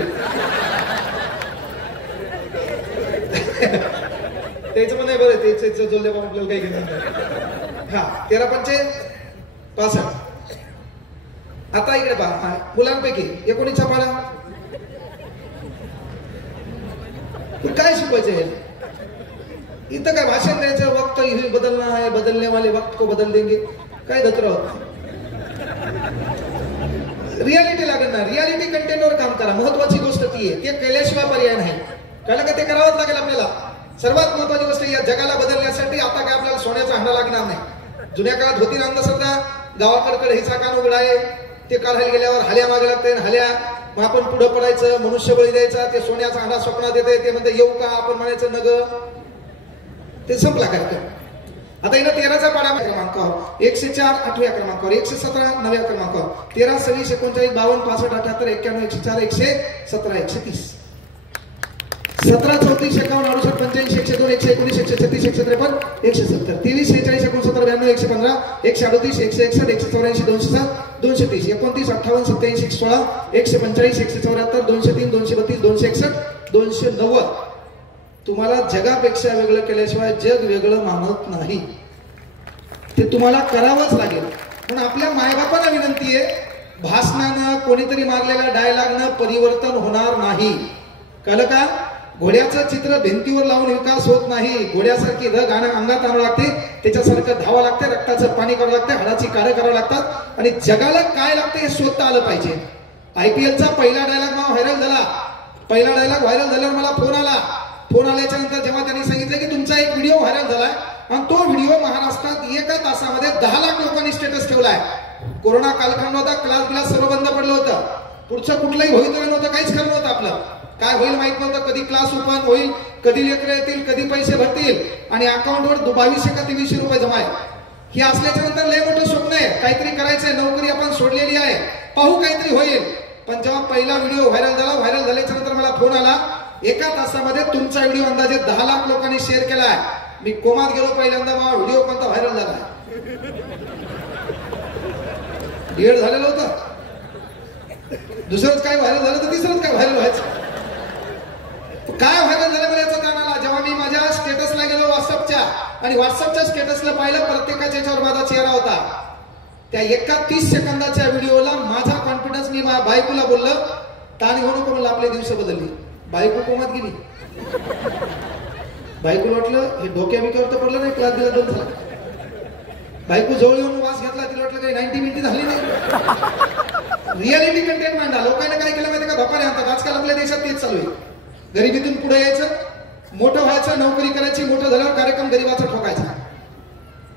त्याच म्हणाय बरं तेच जोडल्या आपल्याला काही घेणार नाही. हा 13×5 आता इकडे पहा मुलांपैकी 19चा पाडा काय शिकवायचं. इथं काय भाषण द्यायचं, वक्त बदलना है, बदलने वाले वक्त को बदल देंगे, काय दत्र होत. रियालिटी लागेल ना, रियालिटी कंटेंटवर काम करा. महत्वाची गोष्ट ती आहे, ते केल्याशिवाय पर्याय नाही. कळलं का, ते करावंच लागेल आपल्याला. सर्वात महत्वाची गोष्ट या जगाला बदलण्यासाठी आता काय आपल्याला सोन्याचा हंडा लागणार नाही. जुन्या काळात होती अंधश्रद्धा, गावाकडे हिचा कान उघडा आहे, ते काढायला गेल्यावर हाल्या मागे लागते, हाल्या मग आपण पुढे पडायचं, मनुष्यबळी द्यायचा, ते सोन्याचा हंडा स्वप्नात येते, ते म्हणते येऊ का, आपण म्हणायचं नग, ते संपला कार्यक्रम. आता इथं 13चा पाडा क्रमांकावर 104 8व्या क्रमांकावर 117 9व्या क्रमांकावर 13 26 39 52 65 78 91 104 117 130 17 34 51 68 85 102 119 136 153 153 170 23 46 69 69 115 138 161 164 207 230 29 58 27 116 145 174 203 232 261 290. तुम्हाला जगापेक्षा वेगळं केल्याशिवाय जग वेगळं मानत नाही, ते तुम्हाला करावंच लागेल. पण आपल्या मायबापांना विनंती आहे, भाषणानं कोणीतरी मारलेल्या डायलॉगनं परिवर्तन होणार नाही. कळलं का. घोड्याचं चित्र भिंतीवर लावून विकास होत नाही. घोड्यासारखी रग अंगात आणावं लागते, त्याच्यासारखं धावावं लागते, रक्ताचं पाणी करावं लागते, हाडाची काढं करावं लागतात, आणि जगाला काय लागतं हे शोधता आलं पाहिजे. IPLचा पहिला डायलॉग व्हायरल झाला. पहिला डायलॉग व्हायरल झाल्यावर मला फोन आला. फोन आल्याच्या नंतर जेव्हा त्यांनी सांगितलं की तुमचा एक व्हिडिओ व्हायरल झालाय आणि तो व्हिडिओ महाराष्ट्रात 1 तासामध्ये 10 लाख लोकांनी स्टेटस ठेवलाय. कोरोना कालखंड होता, क्लास सर्व बंद पडलं होतं, पुढचं कुठलंही भवितव्य नव्हतं, काहीच खरं नव्हतं. आपलं काय होईल माहित नव्हतं, कधी क्लास ओपन होईल, कधी लेकरं येतील, कधी पैसे भरतील, आणि अकाउंटवर 2200 का 2300 रुपये जमा आहे. हे असल्याच्या नंतर लय मोठं स्वप्न आहे, काहीतरी करायचंय, नोकरी आपण सोडलेली आहे, पाहू काहीतरी होईल. पण जेव्हा पहिला व्हिडिओ व्हायरल झाला, व्हायरल झाल्याच्या नंतर मला फोन आला, एका तासामध्ये तुमचा व्हिडिओ अंदाजे 10 लाख लोकांनी शेअर केलाय. मी कोमात गेलो पहिल्यांदा, मला व्हिडिओ कोणता व्हायरल झाला. डीएड झालेलं होतं, दुसरंच काय व्हायरल झालं तर तिसरंच काय व्हायरल व्हायचं. काय व्हायरल झालं मला याचं कारण आला जेव्हा मी माझ्या स्टेटसला गेलो व्हॉट्सअपच्या, आणि व्हॉट्सअपच्या स्टेटसला पाहिलं, प्रत्येकाच्या याच्यावर माझा चेहरा होता. त्या एका 30 सेकंदाच्या व्हिडिओला माझा कॉन्फिडन्स, मी माझ्या बायकोला बोललं ताण घेऊ नको, म्हणून आपले दिवस बदलली. बायको कोमात गेली. बायकोला वाटलं हे डोक्या बिक्यावर तर पडलं नाही, क्लास दिला 2 झाला. बायको जवळ येऊन वास घेतला, तिला वाटलं काही 90 मिनिटं झाली नाही. रियालिटी कंटेंट मांडा. लोकांना काय केलं माहिती का, बापाने आणतात. आजकाल आपल्या देशात तेच चालू आहे. गरिबीतून पुढे यायचं, मोठं व्हायचं, नोकरी करायची, मोठं झाल्यावर कार्यक्रम गरीबाचा ठोकायचा.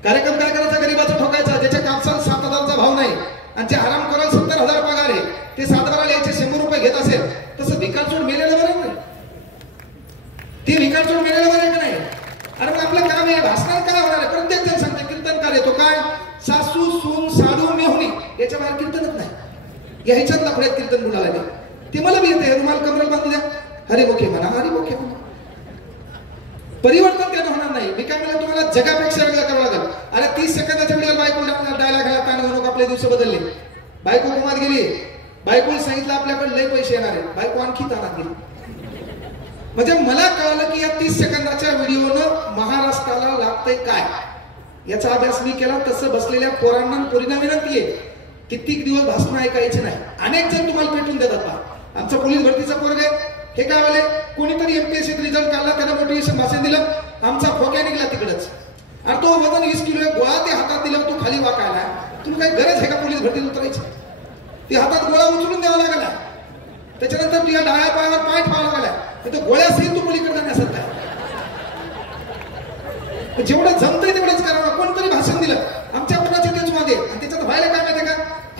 कार्यक्रम काय करायचा, गरीबाचा ठोकायचा. ज्याच्या कापसाला 7,000चा भाव नाही आणि जे आराम करायला 70,000 पगार आहे, ते 7 यायचे 100 रुपये घेत असेल, तसं भिकारचोड मेलेलं बरं नाही. ते भिकारचोड मेलेलं बरं का नाही. अरे मग आपलं काम आहे, भाषणात काय होणार आहे. प्रत्येक जण सांगते कीर्तनकार येतो काय, सासू सून साडू मेहुणी, याच्या बाहेर कीर्तनच नाही. या ह्याच्यात लफड्यात कीर्तन गुणाला नाही. ते मला बी येते, रुमाल कमरेला बांधू द्या, हरी मोखे म्हणा, हरी मोखे म्हणा. परिवर्तन त्यानं होणार नाही. मी काय म्हणलं, तुम्हाला जगापेक्षा वेगळं करावं लागेल. अरे 30 सेकंदाच्या व्हिडिओ बायको डायलॉग घाला, ताण म्हणून आपले दिवस बदलले. बायको कुमात गेली. बायकोला सांगितलं आपल्याकडे लय पैसे येणार आहेत. बायको आणखी ताणात गेली. म्हणजे मला कळलं की या 30 सेकंदाच्या व्हिडिओनं महाराष्ट्राला लागतंय काय, याचा अभ्यास मी केला. तसं बसलेल्या पोरांना पोरींना विनंती आहे, कित्येक दिवस भाषण ऐकायचे नाही. अनेक जण तुम्हाला पेटून देतात. आमचं पोलीस भरतीचा पोरग आहे, हे काय वाले, कोणीतरी एमपीएससीत रिझल्ट काढला, त्यानं मोटिवेशन भाषण दिलं, आमचा फोक्या निघला तिकडच. अरे तो वजन 20 किलो आहे, गोळा ते हातात दिलं, तो खाली वाकायला. तुला काही गरज आहे का पोलीस भरतीत उतरायची. ते हातात गोळा उचलून द्यावा लागला. त्याच्यानंतर तुझ्या डाव्या पायावर पाय ठेवावा लागला. तो गोळ्यासहित तू पलीकडे जाण्यासारखा आहे. जेवढं जमतंय तेवढंच करावं. कोणतरी भाषण दिलं, आमच्या कोणाचे तेच मध्ये, आणि त्याच्यात व्हायला काय माहिती का,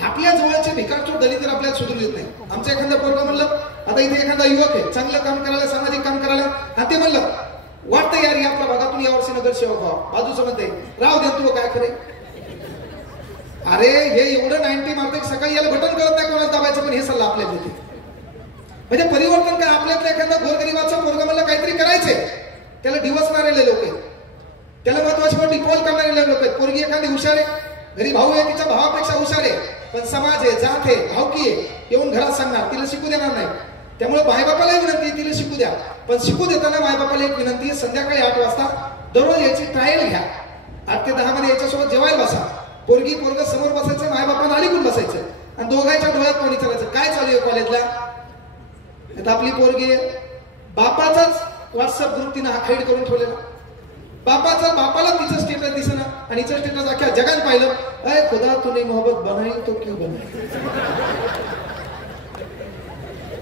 आपल्या जवळचे भिकारचोर दलित आपल्याला सुधरू देत नाही. आमचं एखादा पोरगा म्हणलं, आता इथे एखादा युवक आहे, चांगलं काम करायला, सामाजिक काम करायला, आणि ते म्हणलं वाटतं यार आपल्या भागातून यावर्षी नगरसेवक व्हावा. बाजूचं म्हणते राव दे तू काय खरे. अरे हे एवढं 90 मारते की सकाळी याला बटन कळत नाही कोणाला दाबायचं, पण हे सल्ला आपल्याला होते. म्हणजे परिवर्तन काय, आपल्यातलं एखादा गोरगरिबाचा पोरगा म्हणलं काहीतरी करायचे, त्याला डिवचणारे लोक आहेत, त्याला महत्वाची गोष्ट डिपॉल करणारे लोक आहेत. पोरगी एखादी हुशार आहे, घरी भाऊ आहे, तिच्या भावापेक्षा हुशार आहे, पण समाज आहे, जात आहे, भावकी आहे, येऊन घरात सांगणार, तिला शिकू देणार नाही. त्यामुळे मायबापाला विनंती आहे, तिला शिकू द्या. पण शिकू देताना मायबापाला एक विनंती आहे, संध्याकाळी 8 वाजता दररोज याची ट्रायल घ्या. 8 ते 10 मध्ये याच्यासोबत जेवायला बसा. पोरगी पोरग समोर बसायचं, मायबापाला अलीकडून बसायचं, आणि दोघांच्या डोळ्यात कोणी चालायचं. काय चालू आहे कॉलेजला, आता आपली पोरगी बापाचाच व्हॉट्सअप ग्रुप तिनं हाईड करून ठेवलेला. बापाला तिचं स्टेटस दिसना, आणि हिचं स्टेटस अख्ख्या जगात पाहिलं. अरे खुदा तूने मोहब्बत बनाई तो क्यों बनाई.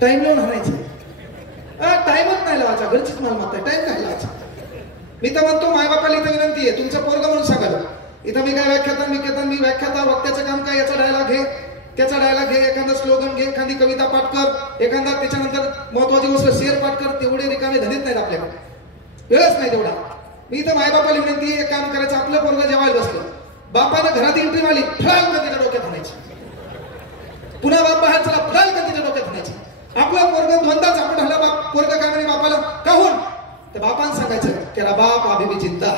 टाइम लावून हाणायचं, टाइमच नाही लावायचा, घरचीच मालमत्ता आहे, टाइम काय लावायचा. मी तर म्हणतो मायबापाला इथं विनंती आहे, तुमचं पोरग म्हणून सांगाल. इथं मी काय मी व्याख्याता वक्त्याचं काम काय, याचा डायलॉग घे, त्याचा डायलॉग घे, एखादा स्लोगन घे, एखादी कविता पाठ कर, एखादा त्याच्यानंतर महत्वाची गोष्ट शेअर पाठ कर. तेवढे रिकामे धनीत नाहीत आपल्याकडे, वेळच नाही तेवढा. मी इथं मायबापाला विनंती आहे, एक काम करायचं, आपलं पोरग जेवायला बसलं, बापानं घरात एंट्री मारली, फळाल का तिच्या डोक्यात आणायची. पुन्हा बाप बाहेर चला, फळाल का तिच्या डोक्यात आणायची. आपला पोरग दोनदा झापट हल्ला, पोरग काय म्हणे बापाला, काहून, तर बापानं सांगायचं तेरा बाप अभी भी चिंता.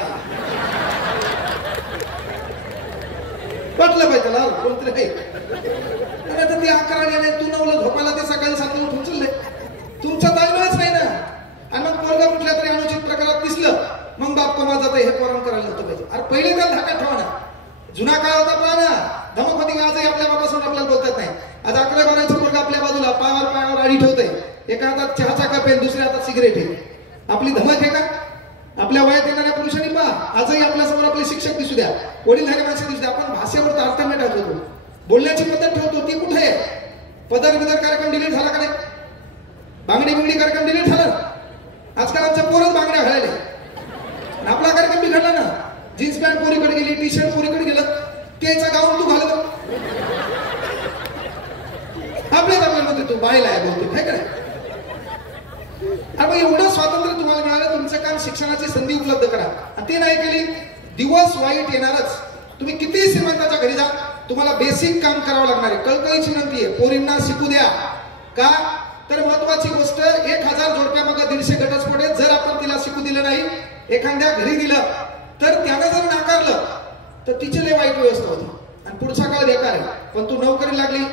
पटलं पाहिजे त्याला कोणतरी आहे. आता ते 11 गेले, तू 9ला झोपायला, ते सकाळी 7ला उठून चाललंय. तुमचा ताळमेळच नाही ना. आणि मग पोरगा कुठल्या तरी अनुचित प्रकारात दिसलं, मग बाप कमा जातं, हे पोरांना करायला नव्हतं पाहिजे. अरे पहिले त्याला धाकात ठेवा ना. जुना काळ होता पुराणा, धमक होती. आजही आपल्या बापासून आपल्याला बोलतात नाही. आज 11-12चा पोरगा आपल्या बाजूला पायावर आडी ठेवतोय, एका हातात चहाचा कप आहे, दुसऱ्या हातात सिगरेट आहे. आपली धमक आहे का. आपल्या वयात येणाऱ्या पुरुषांनी पहा, आजही आपल्यासमोर आपले शिक्षक दिसू द्या, वडीलधारी माणसं दिसू द्या, आपण भाषेवर तारतम्य ठेवतो, बोलण्याची पद्धत ठेवतो, ती कुठे आहे. पदर कार्यक्रम डिलीट झाला का नाही. बांगडी कार्यक्रम डिलीट झाला. आजकाल आमच्या पोरच बांगड्या घालायला. आपला कार्यक्रम बिघडला ना. जीन्स पॅन्ट पोरीकडे गेली, टी शर्ट पोरीकडे गेलं, त्याचा गाऊन तू घालत आपल्यामध्ये तू बायला आहे बोलतो, काय काय. अरे एवढं स्वातंत्र्य तुम्हाला मिळालं, तुमचं काम शिक्षणाची संधी उपलब्ध करा. आणि ते नाही केली, दिवस वाईट येणारच. तुम्ही किती श्रीमंताच्या घरी जा, तुम्हाला बेसिक काम करावं लागणार आहे. कळकळीची विनंती आहे, पोरींना शिकू द्या. का तर महत्वाची गोष्ट 1000 जोडप्यामागे 150 घटस्फोट आहेत. जर आपण तिला शिकू दिलं नाही, एखाद्या घरी दिलं तर त्यानं जर नाकारलं तर तिची लय वाईट व्यवस्था होती आणि पुढचा काळ बेकार आहे. पण तू नोकरी लागली,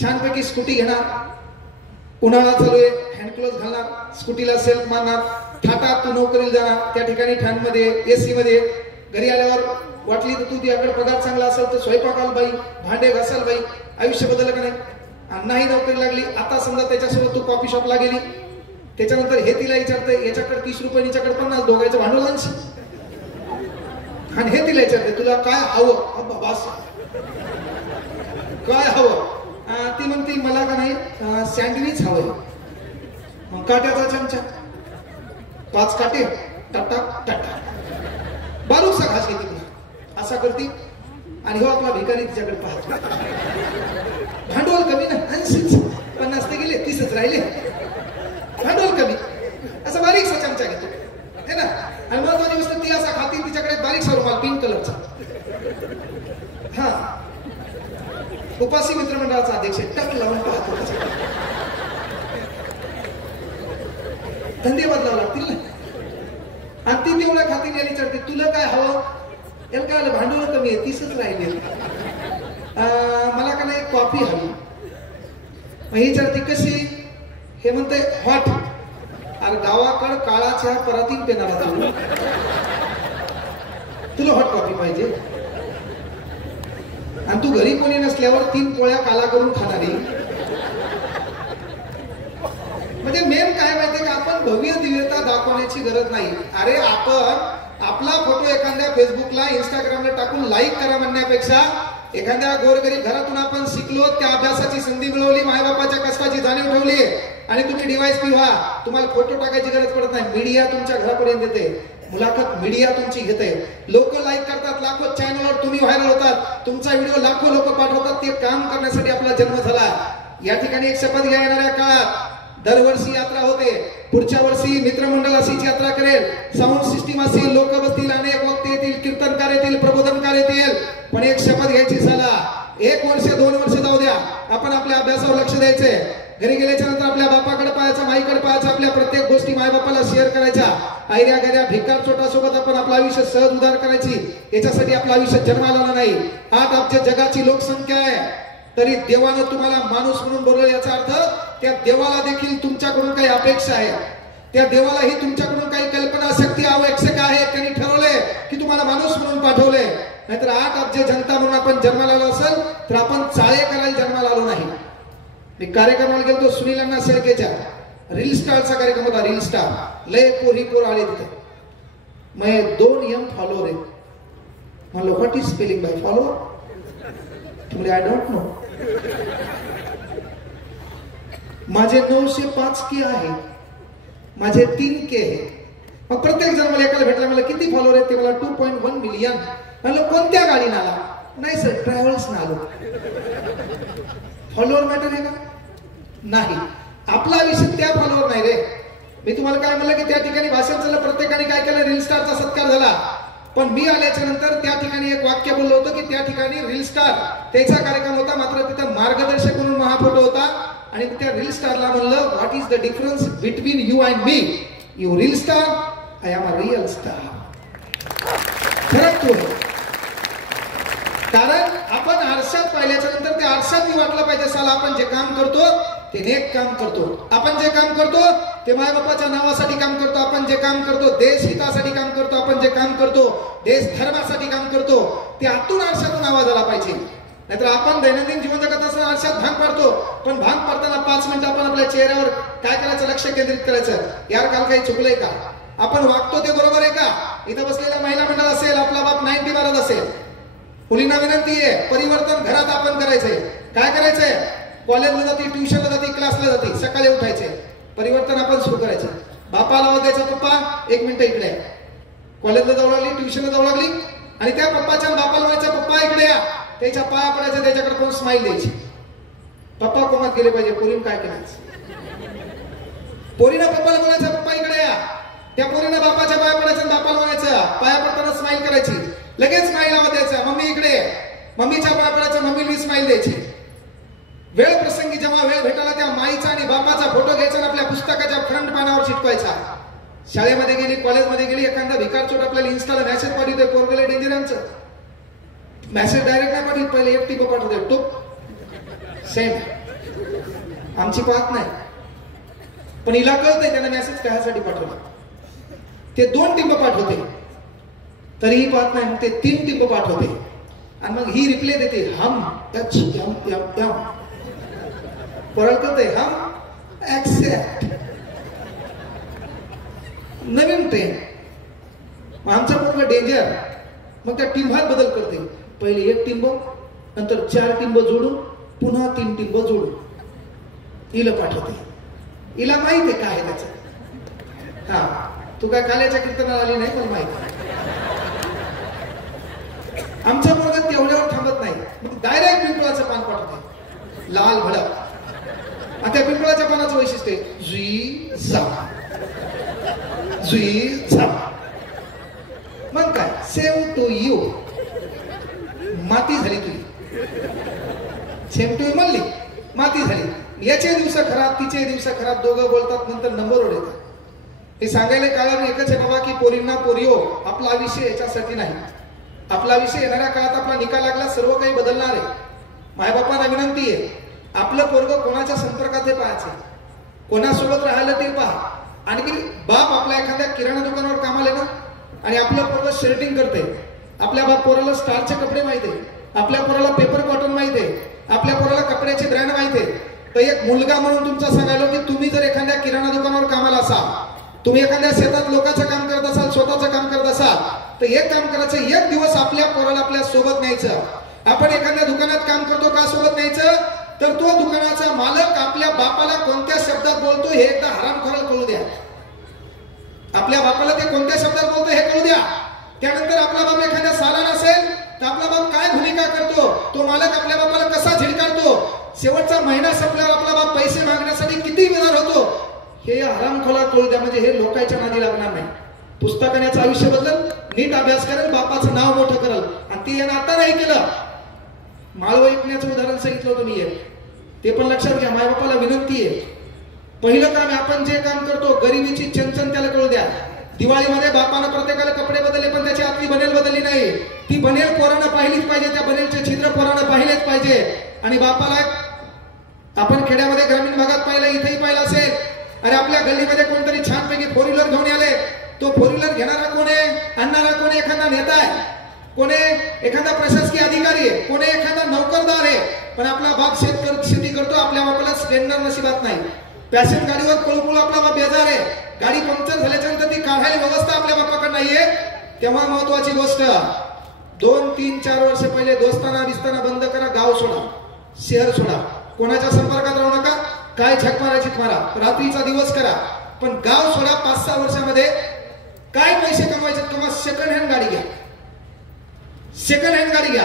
छानपैकी स्कूटी घेणार, उन्हाळा चालू आहे, हँड ग्लोव्ह घालणार, स्कूटीला सेल्फ मारणार, थाटात तू नोकरीला जाणार, त्या ठिकाणी फॅनमध्ये एसी मध्ये, घरी आल्यावर वाटली तर तू तुझ्याकडे पगार चांगला असेल तर स्वयंपाकाला बाई, भांडे घासाल बाई, आयुष्य बदललं का नाही. आणि नाही नोकरी लागली, आता समजा त्याच्यासोबत तू कॉफी शॉपला गेली, त्याच्यानंतर हे तिला विचारतंय याच्याकडे 30 रुपये, हिच्याकडे 50, दोघांचं भांडवल आणशी. आणि हे तिला विचारते तुला काय हवं, अब्बा बास काय हवं. ती म्हणते मला का नाही सँडविच हवंय. मग काट्याचा चमचा, 5 काटे, टाटा टाटा, बारूकसा घास घेते तुला, असा करते. आणि हो आपला भिकारी तिच्याकडे पाहतो, भांडवल कमी ना, 80 50 ते गेले, 30च राहिले, भांडवल कमी, असा बारीकसा चमचा घेतो है ना. आणि महत्वाची गोष्ट ती असा खाती, तिच्याकडे बारीकसा रुमाल पिंक कलरचा. हा उपासी मित्रमंडळाचा अध्यक्ष टक लावून पाहतो, धंदे बदलावं लागतील ना. आणि ती तेवढ्या खाती गेली चढते, तुला काय हवं, याला काय आलं भांडवल कमी आहे, 30च राहिले, मला का नाही कॉफी हवी. मग ही चढते कशी, हे म्हणते हॉट. अरे गावाकड काळा चहा परातीन पेणार, तुला हॉट कॉफी पाहिजे. आणि तू घरी कोणी नसल्यावर 3 पोळ्या काला करून खाणारी. म्हणजे मेन काय माहितीये का, आपण भव्य दिव्यता दाखवण्याची गरज नाही. अरे आपण आपला फोटो एखाद्या फेसबुकला, इंस्टाग्रामला टाकून लाईक करा म्हणण्यापेक्षा, एखाद्या गोरगरीब घरातून आपण शिकलो, त्या अभ्यासाची संधी मिळवली, मायबापाच्या कष्टाची जाणीव ठेवली आणि तुम्ही डिवाइस पी व्हा, तुम्हाला फोटो टाकायची गरज पडत नाही. मीडिया तुमच्या घरापर्यंत येते, मुलाखत मीडिया तुमची घेते, लोक लाईक करतात, लाखो चॅनलवर तुम्ही व्हायरल होतात, तुमचा व्हिडिओ लाखो लोक पाठवतात. ते काम करण्यासाठी आपला जन्म झाला. या ठिकाणी एक शपथ घ्या, येणाऱ्या काळात दरवर्षी यात्रा होते, पुढच्या वर्षी मित्रमंडळ अशीच यात्रा करेल, साऊंड सिस्टीम असेल, लोक बसतील, अनेक वक्ते येतील, कीर्तनकार येतील, प्रबोधनकार येतील. पण एक शपथ घ्यायची, झाला 1 वर्ष 2 वर्ष जाऊ द्या, आपण आपल्या अभ्यासावर लक्ष द्यायचे. घरी गेल्याच्या नंतर आपल्या बापाकडे पाहायचं, माईकडे पाहायचं, आपल्या प्रत्येक गोष्टी मायबापाला शेअर करायच्या. आयऱ्या गऱ्या भिकार छोटासोबत आपण आपलं आयुष्य सहज उद्धार करायची. याच्यासाठी आपलं आयुष्य जन्माला नाही. 8 अब्ज जगाची लोकसंख्या आहे, तरी देवानं तुम्हाला माणूस म्हणून बोलवलं. याचा अर्थ त्या देवाला देखील तुमच्याकडून काही अपेक्षा आहे, त्या देवालाही तुमच्याकडून काही कल्पना शक्ती आवश्यक आहे. त्यांनी ठरवलंय की तुम्हाला माणूस म्हणून पाठवलंय. नाहीतर 8 अब्ज जनता म्हणून आपण जन्माला आलो असेल तर आपण चाळे करायला जन्माला आलो नाही. मी कार्यक्रमाला गेलो, सुनील अण्णा शेळकेच्या रील स्टारचा कार्यक्रम होता. रील स्टार लय पोर आले तिथे. मग 2 M फॉलोअर आहेत. म्हणलं what is spelling by follower? तुम्ही आय डोंट नो. माझे 905 के आहे, माझे 3 के आहे. मग प्रत्येक जण मला एकाला भेटला, मला किती फॉलोअर आहेत ते, मला 2.1 मिलियन. म्हणलं कोणत्या गाडीनं आला? नाही सर ट्रॅव्हल्स ना आलो. फॉलोअर मॅटर आहे का? नाही. आपला विषय त्या फॉलोअर नाही रे. मी तुम्हाला काय म्हणलं की त्या ठिकाणी भाषण चाललं, प्रत्येकाने काय केलं, रील स्टारचा सत्कार झाला. पण मी आल्याच्या नंतर त्या ठिकाणी एक वाक्य बोललो होतं की त्या ठिकाणी रील स्टार त्याचा कार्यक्रम होता, मात्र तिथं मार्गदर्शक म्हणून महाफोटो होता. आणि त्या रील स्टारला म्हणलं what is the difference between you and me? You reel star, I am a real star. फरक तो कारण आपण आरशात पाहिल्याच्या नंतर त्या आरशात मी वाटलं पाहिजे, साला आपण जे काम करतो ते नेक काम करतो, आपण जे काम करतो ते मायबापाच्या नावासाठी काम करतो, आपण जे काम करतो देश हितासाठी काम करतो, आपण जे काम करतो देश धर्मासाठी काम करतो, ते आतून आरशातून आवाज आला पाहिजे. नाहीतर आपण दैनंदिन जीवन जगत असताना आरशात भांग पाडतो, पण भांग पाडताना 5 मिनिटं आपण आपल्या चेहऱ्यावर काय करायचं, लक्ष केंद्रित करायचं. यार काल काही चुकलंय का, आपण वागतो ते बरोबर आहे का. इथं बसलेला महिला मंडळ असेल, आपला बाप 90 मारत असेल, मुलींना विनंती आहे परिवर्तन घरात आपण करायचंय. काय करायचंय, कॉलेजला जाती, ट्युशनला जाती, क्लासला जाती, सकाळी उठायचे, परिवर्तन आपण सुरू करायचं. बापाला वाजायचं, पप्पा 1 मिनिट इकडे. कॉलेजला जाऊ लागली, ट्युशनला जाऊ लागली, आणि त्या पप्पाच्या बापाला म्हणायचं पप्पा इकडे या, त्याच्या पाया पडायचं, त्याच्याकडे कोण स्माईल द्यायची. पप्पा कोमात गेले पाहिजे. पोरीनं काय करायचं, पोरीनं पप्पाला म्हणायचं पप्पा इकडे या, त्या पोरीनं बापाच्या पाया पडायचं, बापाला म्हणायचं, पाया पडताना स्माईल करायची, लगेच स्माईल आवाज द्यायचा, मम्मी इकडे, मम्मीच्या पाया पडायचं, मम्मीला स्माईल द्यायची. वेळ प्रसंगी जेव्हा वेळ भेटायला त्या आईचा आणि बापाचा फोटो घ्यायचा आणि आपल्या पुस्तकाच्या फ्रंट पानावर चिटकवायचा. शाळेमध्ये गेली, कॉलेजमध्ये गेली, एखादा भिकारचोट आपल्याला इन्स्टाला मेसेज पाठवतोय, पोरगेले डेंजर आमचं. मेसेज डायरेक्ट नाही पाठवत, पहिले एक टिप पाठवतोय, टुक सेंड. आमची पाहत नाही, पण हिला कळतंय त्यानं मेसेज कशासाठी पाठवला. ते 2 टिंब पाठवते तरीही पाहत नाही, मग ते 3 टिंब पाठवते आणि मग ही रिप्लाय देते हम एच एम एम एम. परत कळतंय हम ऍक्सेप्ट. नवीन ट्रेन. मग आमचा पूर्ण डेंजर. मग त्या टिंबात बदल करते, पहिले 1 टिंब, नंतर 4 टिंब जोडून, पुन्हा 3 टिंब जोडून हिला पाठवते. हिला माहित आहे काय आहे त्याचं. हा, तू काय काल्याच्या कीर्तनाला आली नाही, पण माहित आहे. आमच्या वर्गात तेवढ्यावर थांबत नाही, मग डायरेक्ट पिंपळाचं पान पाठवते, लाल भडक. आणि त्या पिंपळाच्या पानाचं वैशिष्ट्य जुई जा, जुई जा. मग काय सेम टू यू. माती झाली तुझी. सेम टू यू म्हणली, माती झाली. याचे दिवस खराब, तिचे दिवस खराब, दोघं बोलतात, नंतर नंबरवर येतात. हे सांगायला कारण एकच आहे बाबा, की पोरींना पोरियो, आपला विषय याच्यासाठी नाही. आपला विषय येणाऱ्या काळात आपला निकाल लागला, सर्व काही बदलणार आहे. मायबापांना विनंती आहे, आपलं पोरगं कोणाच्या संपर्कात हे पाहायचं, कोणासोबत राहायला ते पहा. आणि बाप आपल्या एखाद्या किराणा दुकानावर कामाला ना, आणि आपलं पोरगं शर्टिंग करते, आपल्या बाप पोराला स्टारचे कपडे माहिती आहे, आपल्या पोराला पेपर कॉटन माहिती आहे, आपल्या पोराला कपड्याचे ब्रँड माहिती आहे. तर एक मुलगा म्हणून तुमचा सांगायला की तुम्ही जर एखाद्या किराणा दुकानावर कामाला असाल, तुम्ही एखाद्या शेतात लोकांचं काम करत असाल, स्वतःचं काम करत असाल, तर एक काम करायचं, एक दिवस आपल्या पोराला आपल्या सोबत न्यायचं. आपण एखाद्या दुकानात काम करतो का सोबत न्यायचं, तर तो दुकानाचा मालक आपल्या बापाला कोणत्या शब्दात बोलतो हे एकदा हरामखोराला कळू द्या. आपल्या बापाला ते कोणत्या शब्दात बोलतो हे कळू द्या. त्यानंतर आपला बाप एखाद्या साला नसेल तर आपला बाप काय भूमिका करतो, तो मालक आपल्या बापाला कसा झिडकारतो, शेवटचा महिना संपल्यावर आपला बाप पैसे मागण्यासाठी किती बेजार होतो, हे हरामखोराला कळू द्या. म्हणजे हे लोकांच्या नादी लागणार नाही. पुस्तकाने याचं आयुष्य बदल, नीट अभ्यास करेल, बापाचं नाव मोठं करेल. आणि ते यानं आता नाही केलं. माळव ऐकण्याचं उदाहरण सांगितलं होतं मी, ते पण लक्षात घ्या. मायबापाला विनंती आहे, पहिलं काम आपण जे काम करतो, गरिबीची चंचन त्याला कळू द्या. दिवाळीमध्ये बापानं प्रत्येकाला कपडे बदलले, पण त्याची आतली बनेल बदलली नाही. ती बनेल पोरानं पाहिलीच पाहिजे, त्या बनेलचे छिद्र पोरानं पाहिलेच पाहिजे. आणि बापाला आपण खेड्यामध्ये ग्रामीण भागात पाहिलं, इथेही पाहिलं असेल, अरे आपल्या गल्लीमध्ये कोणतरी छानपैकी 4 व्हीलर घेऊन आले, तो 4 व्हीलर घेणारा कोण आहे, आणणारा कोण आहे, एखादा नेता आहे, कोण आहे एखादा प्रशासकीय अधिकारी आहे, कोण आहे एखादा नोकरदार आहे. पण आपला बाप शेती करतो, आपल्या बापाला स्प्लेंडर नशिबात नाही. पॅशन गाडीवर पळपळ आपला बाप बेजार आहे, गाडी पंक्चर झाल्याच्या नंतर ती काढायला व्यवस्था आपल्या बापाकडे नाहीये. तेव्हा महत्वाची गोष्ट, 2, 3, 4 वर्ष पहिले दोस्ताना बिस्ताना बंद करा, गाव सोडा, शहर सोडा, कोणाच्या संपर्कात राहू नका. काय झक मारायची मारा, रात्रीचा दिवस करा, पण गाव सोडा. 5-6 वर्षामध्ये काय पैसे कमवायचे, किंवा सेकंड हँड गाडी घ्या, सेकंड हँड गाडी घ्या.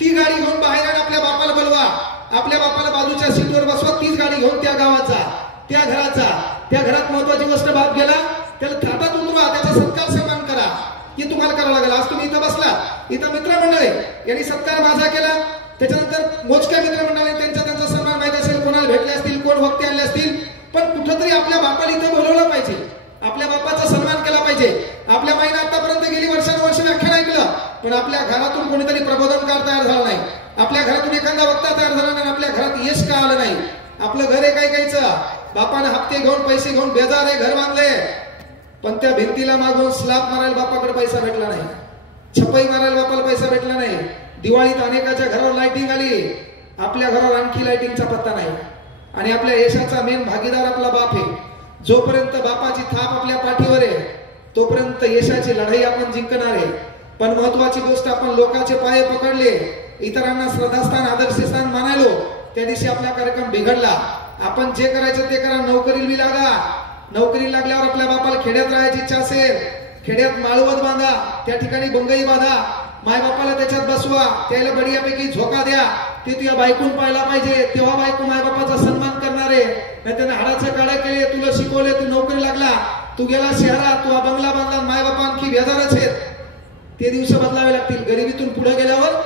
ती गाडी घेऊन बाहेर आपल्या बापाला बोलवा, आपल्या बापाला बाजूच्या सीटवर बसवा, तीच गाडी घेऊन त्या गावात जा, त्या घरात जा. त्या घरात महत्वाची गोष्ट, बाप गेला त्याला थाटात उतरवा, त्याचा सत्कार सन्मान करा. ही तुम्हाला करावं लागेल. आज तुम्ही इथं बसला, इथं मित्रमंडळ यांनी सत्कार माझा केला, त्याच्यानंतर मोजक्या मित्रमंडळाने त्यांचा सन्मान माहिती असेल, कोणाला भेटले असतील, कोण वक्ते आणले असतील, पण कुठंतरी आपल्या बापाला इथं बोलवलं पाहिजे, आपल्या बापाचा सन्मान केला पाहिजे. आपल्या माईने आतापर्यंत गेली वर्षानुवर्ष व्याख्यान ऐकलं, पण आपल्या घरातून कोणीतरी प्रबोधनकार तयार झाला नाही, आपल्या घरातून एखादा वक्ता तयार झाला नाही, आपल्या घरात यश का आलं नाही. आपलं घर आहे काय कायचं, बापाने हप्ते घेऊन पैसे घेऊन बेजार आहे, घर बांधले, पण त्या भिंतीला मागून स्लॅब मारायला बापाकडे पैसा भेटला नाही, छपाई मारायला बापाला पैसा भेटला नाही. दिवाळीत अनेकाच्या घरावर लाइटिंग आली, आपल्या घरावर आणखी लाइटिंगचा पत्ता नाही. आणि आपल्या यशाचा मेन भागीदार आपला बाप आहे. जोपर्यंत बापाची थाप आपल्या पाठीवर आहे, तोपर्यंत यशाची लढाई आपण जिंकणार आहे. पण महत्वाची गोष्ट, आपण लोकांचे पाय पकडले, इतरांना श्रद्धास्थान आदर्शस्थान मानायलो, त्या दिवशी आपला कार्यक्रम बिघडला. आपण जे करायचं ते करा, नोकरीला बी लागा. नोकरीला लागल्यावर आपल्या बापाला खेड्यात राहायची इच्छा असेल, खेड्यात माळवत बांधा, त्या ठिकाणी बंगई बांधा, माय बापाला त्याच्यात बसवा, त्याला बढियापैकी झोका द्या. ते तुझ्या बायकून पाहायला पाहिजे, तेव्हा बायको माय बापाचा सन्मान करणार आहे. नाही त्याने हाडाचं काढा केले, तुला शिकवले, तू नोकरी लागला, तू गेला शहरात, तू बंगला बांधला, माय बापा आणखी बेजारच आहेत. ते दिवस बदलावे लागतील. गरिबीतून पुढे गेल्यावर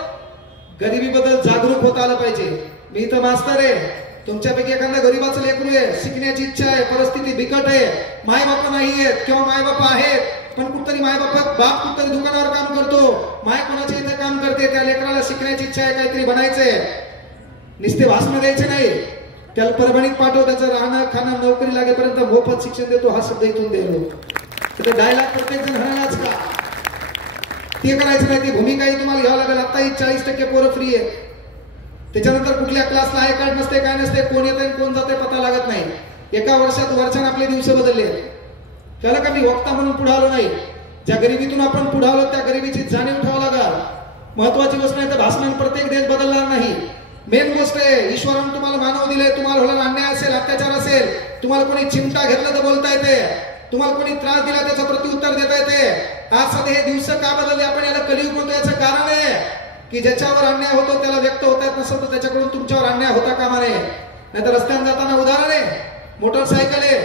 गरिबीबद्दल जागरूक होता आलं पाहिजे. मी इथं मास्तर आहे, तुमच्यापैकी एखादा गरीबाचं लेकरू आहे, शिकण्याची इच्छा आहे, परिस्थिती बिकट आहे, माय बाप नाही आहेत किंवा माय बाप आहेत, पण कुठतरी माय बाप कुठतरी दुकानावर काम करतो, माय कोणाच्या इथे काम करते, त्या लेकराला शिकण्याची इच्छा आहे, काहीतरी बनायचंय, नुसते भाषण द्यायचे नाही, त्याला परभणीत पाठव, त्याचं राहणं खाणं नोकरी लागेपर्यंत मोफत शिक्षण देतो, हा शब्द इथून देतो. ते डायलॉग प्रत्येक जण म्हणालाच का? ते करायचं नाही, ती भूमिकाही तुम्हाला घ्यावं लागेल. आताही 40% पोरं फ्री आहे. त्याच्यानंतर कुठल्या क्लासला आय कार्ड नसते, काय नसते, कोण येते कोण जाते पता लागत नाही. एका वर्षात आपले दिवस बदलले. त्याला का मी वक्ता म्हणून पुढे आलो नाही. ज्या गरिबीतून आपण पुढे आलो त्या गरिबीची जाणीव ठेवावं लागेल. महत्वाची गोष्ट नाही तर भाषणाने प्रत्येक देश बदलणार नाही. मेन गोष्ट आहे, ईश्वराने तुम्हाला मानव दिले, तुम्हाला होला अन्याय असेल, अत्याचार असेल, तुम्हाला कोणी चिमटा घेतला तर बोलता येते, तुम्हाला कोणी त्रास दिला त्याचं प्रत्युत्तर देता येते. आज सध्या हे दिवस का बदलले, आपण याला कलियुग म्हणतो. याचं कारण आहे की ज्याच्यावर अन्याय होतो त्याला व्यक्त होता येत नसेल तर त्याच्याकडून तुमच्यावर अन्याय होता कामा नये. नाहीतर रस्त्याने जाताना उदाहरण आहे, मोटरसायकल आहे,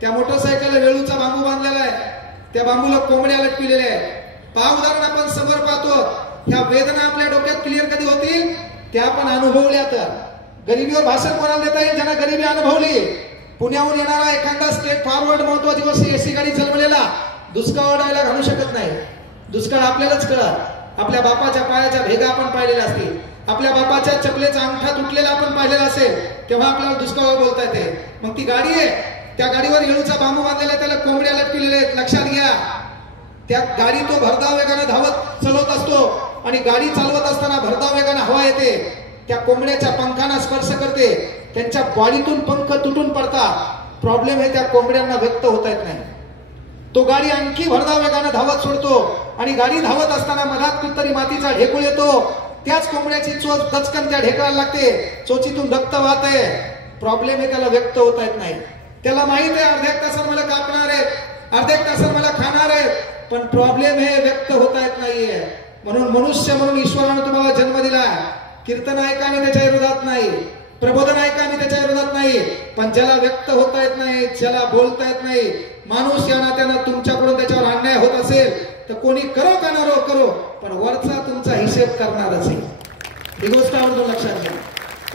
त्या मोटरसायकलला वेळूचा बांबू बांधलेला आहे, त्या बांबूला कोंबड्या लटकलेल्या आहे. पहा उदाहरण आपण समोर पाहतो. ह्या वेदना आपल्या डोक्यात क्लिअर कधी होतील, त्या आपण अनुभवल्या. तर गरिबीवर भाषण कोणाला देता येईल ज्यांना गरिबी अनुभवली. पुण्याहून येणारा एखादा स्टेट फॉरवर्ड महत्वाची गोष्ट एसी गाडी जन्मलेला दुष्काळ ओढायला घालू शकत नाही. दुष्काळ आपल्यालाच कळत. आपल्या बापाच्या पायाच्या भेगा आपण पाहिलेल्या असतील, आपल्या बापाच्या चपलेचा अंगठा तुटलेला आपण पाहिलेला असेल, तेव्हा आपल्याला दुष्काळ बोलता येते. मग ती गाडी आहे, त्या गाडीवर येळूचा बांबू बांधलेला आहे, त्याला कोंबड्या लटकलेल्या आहेत. लक्षात घ्या, त्या गाडी तो भरधाव वेगाने धावत चालवत असतो आणि गाडी चालवत असताना भरधाव वेगाने हवा येते, त्या कोंबड्याच्या पंखांना स्पर्श करते, त्यांच्या बॉडीतून पंख तुटून पडतात. प्रॉब्लेम आहे त्या कोंबड्यांना व्यक्त होता येत नाही. तो गाडी आणखी भरधाव वेगाने धावत सोडतो आणि गाडी धावत असताना मधात कुठतरी मातीचा ढेकूळ येतो, त्याच कोंबड्याची चोच दचकन त्या ढेकळाला लागते, चोचीतून रक्त वाहते. प्रॉब्लेम आहे त्याला व्यक्त होता येत नाही. त्याला माहित आहे अर्ध्या तासात मला कापणार आहेत, अर्ध्या तासात मला खाणार आहेत, पण प्रॉब्लेम हे व्यक्त होता येत नाहीये. म्हणून मनुष्य म्हणून ईश्वराने तुम्हाला जन्म दिला. कीर्तन ऐका मी त्याच्या विरोधात नाही, प्रबोधन ऐका मी त्याच्या विरोधात नाही, पण ज्याला व्यक्त होता येत नाही, ज्याला बोलता येत नाही, माणूस या नात्यानं तुमच्याकडून त्याच्यावर अन्याय होत असेल तर कोणी करो का नको करो, पण वरचा तुमचा हिशेब करणारच आहे. ही गोष्ट आवडून लक्षात घ्या.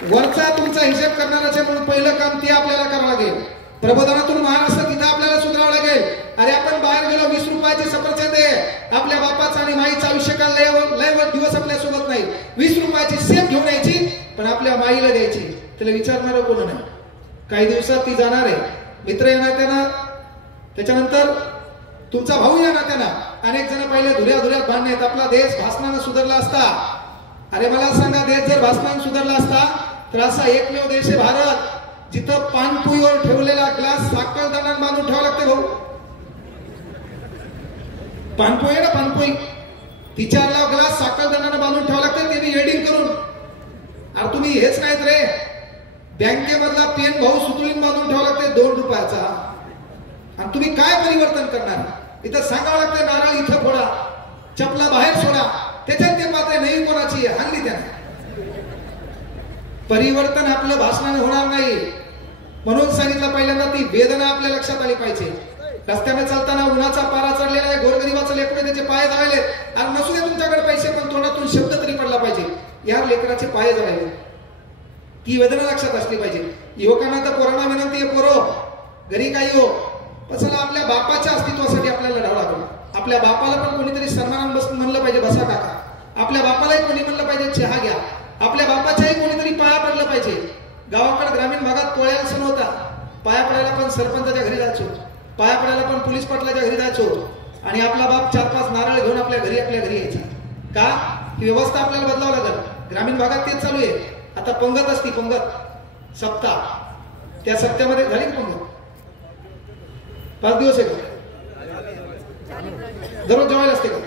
वरचा तुमचा हिशेब करणारच आहे. म्हणून पहिलं काम ते आपल्याला करावं लागेल. प्रबोधनातून महान असतं तिथं आपल्याला सुधारावं लागेल. अरे आपण बाहेर गेलो, 20 रुपयाची सफरचंद आहे, आपल्या बापाचं आणि माईचं आयुष्य काल लय दिवस आपल्या सोबत नाही, 20 रुपयाची सेब घेऊन यायची, पण आपल्या माईला द्यायची. त्याला विचारणार कोण नाही. काही दिवसात ती जाणार आहे. मित्र येणार त्यांना, त्याच्यानंतर तुमचा भाऊ येणार त्यांना. अनेक जण पहिले धुऱ्या भांडणे आहेत. आपला देश भाषणानं सुधारला असता. अरे मला सांगा, देश जर भाषणानं सुधारला असता तर असा एकमेव देश आहे भारत जिथं पानपोईवर ठेवलेला ग्लास साखळदारानं बांधून ठेवावा लागते. भाऊ पानपोई ना, पानपोई तिच्याला ग्लास साखळदारानं बांधून ठेवावा लागते, ते बी वेडिंग करून. अरे तुम्ही हेच नाहीत रे, बँकेमधला पेन भाऊ सुतळीन बांधून ठेवावा लागते 2 रुपयाचा. आणि तुम्ही काय परिवर्तन करणार? इथं सांगावं लागतं नारळ इथं फोडा, चपला बाहेर सोडा, त्याच्यात ते पात्र नाही कोणाची हल्ली त्यांना. परिवर्तन आपलं भाषणाने होणार नाही. म्हणून सांगितलं पहिल्यांदा ती वेदना आपल्या लक्षात आली पाहिजे. रस्त्याने चालताना उन्हाचा पारा चढलेला आहे, गोरगरिबाचं लेकरू त्याचे पाय जळाले. आणि नसू दे तुमच्याकडे पैसे, पण तोंडातून शब्द तरी पडला पाहिजे, या लेकराचे पाय जळाले. ती वेदना लक्षात असली पाहिजे. युवकांना तर पोरांना विनंती आहे, पोरो घरी काही हो, पण चला आपल्या बापाच्या अस्तित्वासाठी आपल्याला लढावं लागेल. आपल्या बापाला पण कोणीतरी सन्मानानं बसून म्हणलं पाहिजे बसा काका. आपल्या बापालाही कोणी म्हणलं पाहिजे चहा घ्या. आपल्या बापाच्याही कोणीतरी पाया पडलं पाहिजे. गावाकडे ग्रामीण भागात पोळ्याला सण होता, पाया पडायला पण सरपंचाच्या घरी जायचो, पाया पडायला पण पोलीस पाटलाच्या घरी जायचो, आणि आपला बाप 4-5 नारळ घेऊन आपल्या घरी यायचा. का? ही व्यवस्था आपल्याला बदलावं लागेल. ग्रामीण भागात तेच चालू आहे. आता पंगत असती, पंगत सप्ताह, त्या सप्त्यामध्ये झाली की पंगत 5 दिवस आहे का? दररोज जेवायला असते का?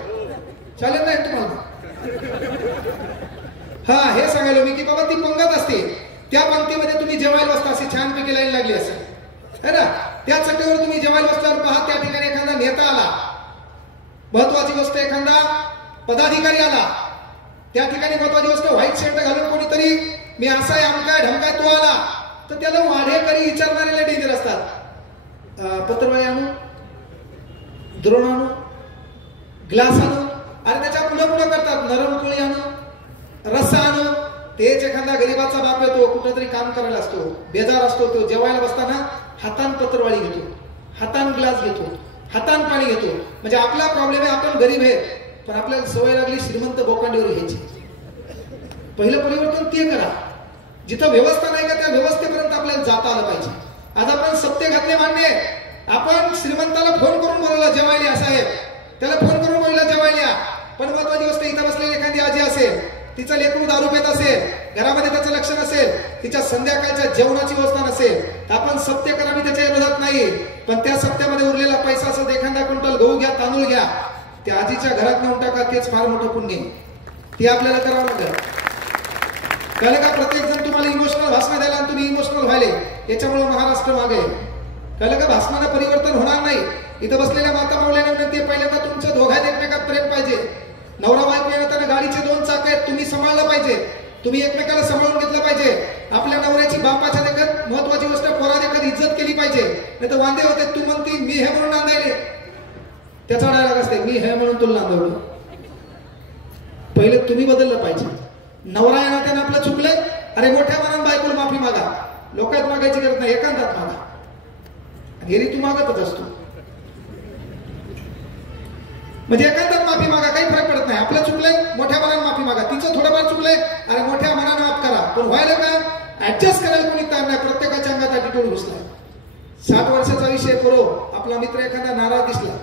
चालेल नाही तुम्हाला? हा, हे सांगायला मी की बाबा ती पंगत असते, त्या पंक्तीमध्ये तुम्ही जेवायला बसता, अशी छानपैकी लाईन लागली असेल है ना. त्या चटईवर तुम्ही जेवायला बसल्यावर पहा, त्या ठिकाणी एखादा नेता आला, महत्वाची गोष्ट एखादा पदाधिकारी आला, त्या ठिकाणी महत्वाची गोष्ट व्हाईट शर्ट घालून कोणीतरी मी असा आहे अमकाय ढमकाय तो आला, तर त्याला वाढेकरी विचारणारे डेंजर असतात. पत्रवाळी आणू, द्रोण आणू, ग्लास आणू, आणि त्याच्या पुढे करतात नरम पोळी आणू, रस्सा आणू, तेच एखादा गरीबाचा बाप येतो, कुठंतरी काम करायला असतो, बेजार असतो, तो जेवायला बसताना हातान पत्रवाळी घेतो, हातान ग्लास घेतो, हातान पाणी घेतो. म्हणजे आपला प्रॉब्लेम आहे, आपण गरीब आहे, पण आपल्याला सवय लागली श्रीमंत बोकांडीवर घ्यायची. पहिलं परिवर्तन ते करा. जिथं व्यवस्था नाही का त्या व्यवस्थेपर्यंत आपल्याला जाता आलं पाहिजे. आज आपण सत्य घातले मान्य आहे. आपण श्रीमंताला फोन करून बोलवलं जेवायला साहेब, त्याला फोन करून बोलवलं जेवायला. पण महत्वाची गोष्ट, इथं बसलेली एखादी आजी असेल, तिचं लेकरू दारू पेत असेल, घरामध्ये त्याचं लक्ष नसेल, तिच्या संध्याकाळच्या जेवणाची व्यवस्था नसेल, तर आपण सत्य करा, मी त्याच्या विरोधात नाही. पण त्या सत्यामध्ये उरलेला पैसा असं एखादा क्विंटल गहू घ्या, तांदूळ घ्या, त्या आजीच्या घरात नेऊन टाका, तेच फार मोठं पुण्य आहे. ते आपल्याला करावं लागेल. कळलं का? प्रत्येक जण तुम्हाला इमोशनल भाषण द्यायला आणि तुम्ही इमोशनल व्हायले, याच्यामुळे महाराष्ट्र मागे. कळलं का? भाषणानं परिवर्तन होणार नाही. इथं बसलेल्या माता माऊलींना विनंती, पहिल्यांदा तुमच्या दोघांत एकमेकात प्रेम पाहिजे. नवरा बायको येताना गाडीचे दोन चाक आहेत, तुम्ही सांभाळलं पाहिजे, तुम्ही एकमेकाला सांभाळून घेतलं पाहिजे. आपल्या नवऱ्याची बापाच्या देखत महत्वाची गोष्ट, पोरा देखत इज्जत केली पाहिजे. नाही तर वांदे होते. तू म्हणती मी हे म्हणून नांदायले, त्याचा डायलॉग असते, मी हे म्हणून तुला नांदवलं. पहिले तुम्ही बदललं पाहिजे. नवरा या नात्यानं आपलं चुकलंय, अरे मोठ्या मनानं बायकोला माफी मागा. लोकात मागायची गरज नाही, एकांतात मागा. हेरी तू मागतच असतो, म्हणजे एकांतात माफी मागा, काही फरक पडत नाही. आपलं चुकलंय, मोठ्या मनानं माफी मागा. तिचं थोडंफार चुकलंय, अरे मोठ्या मनानं माफ करा. पण व्हायला काय, ऍडजस्ट करायला कोणी ताण नाही. प्रत्येकाच्या अंगात ऍटिट्यूड घुसलाय. 60 वर्षाचा विषय करो, आपला मित्र एखादा नाराज दिसला,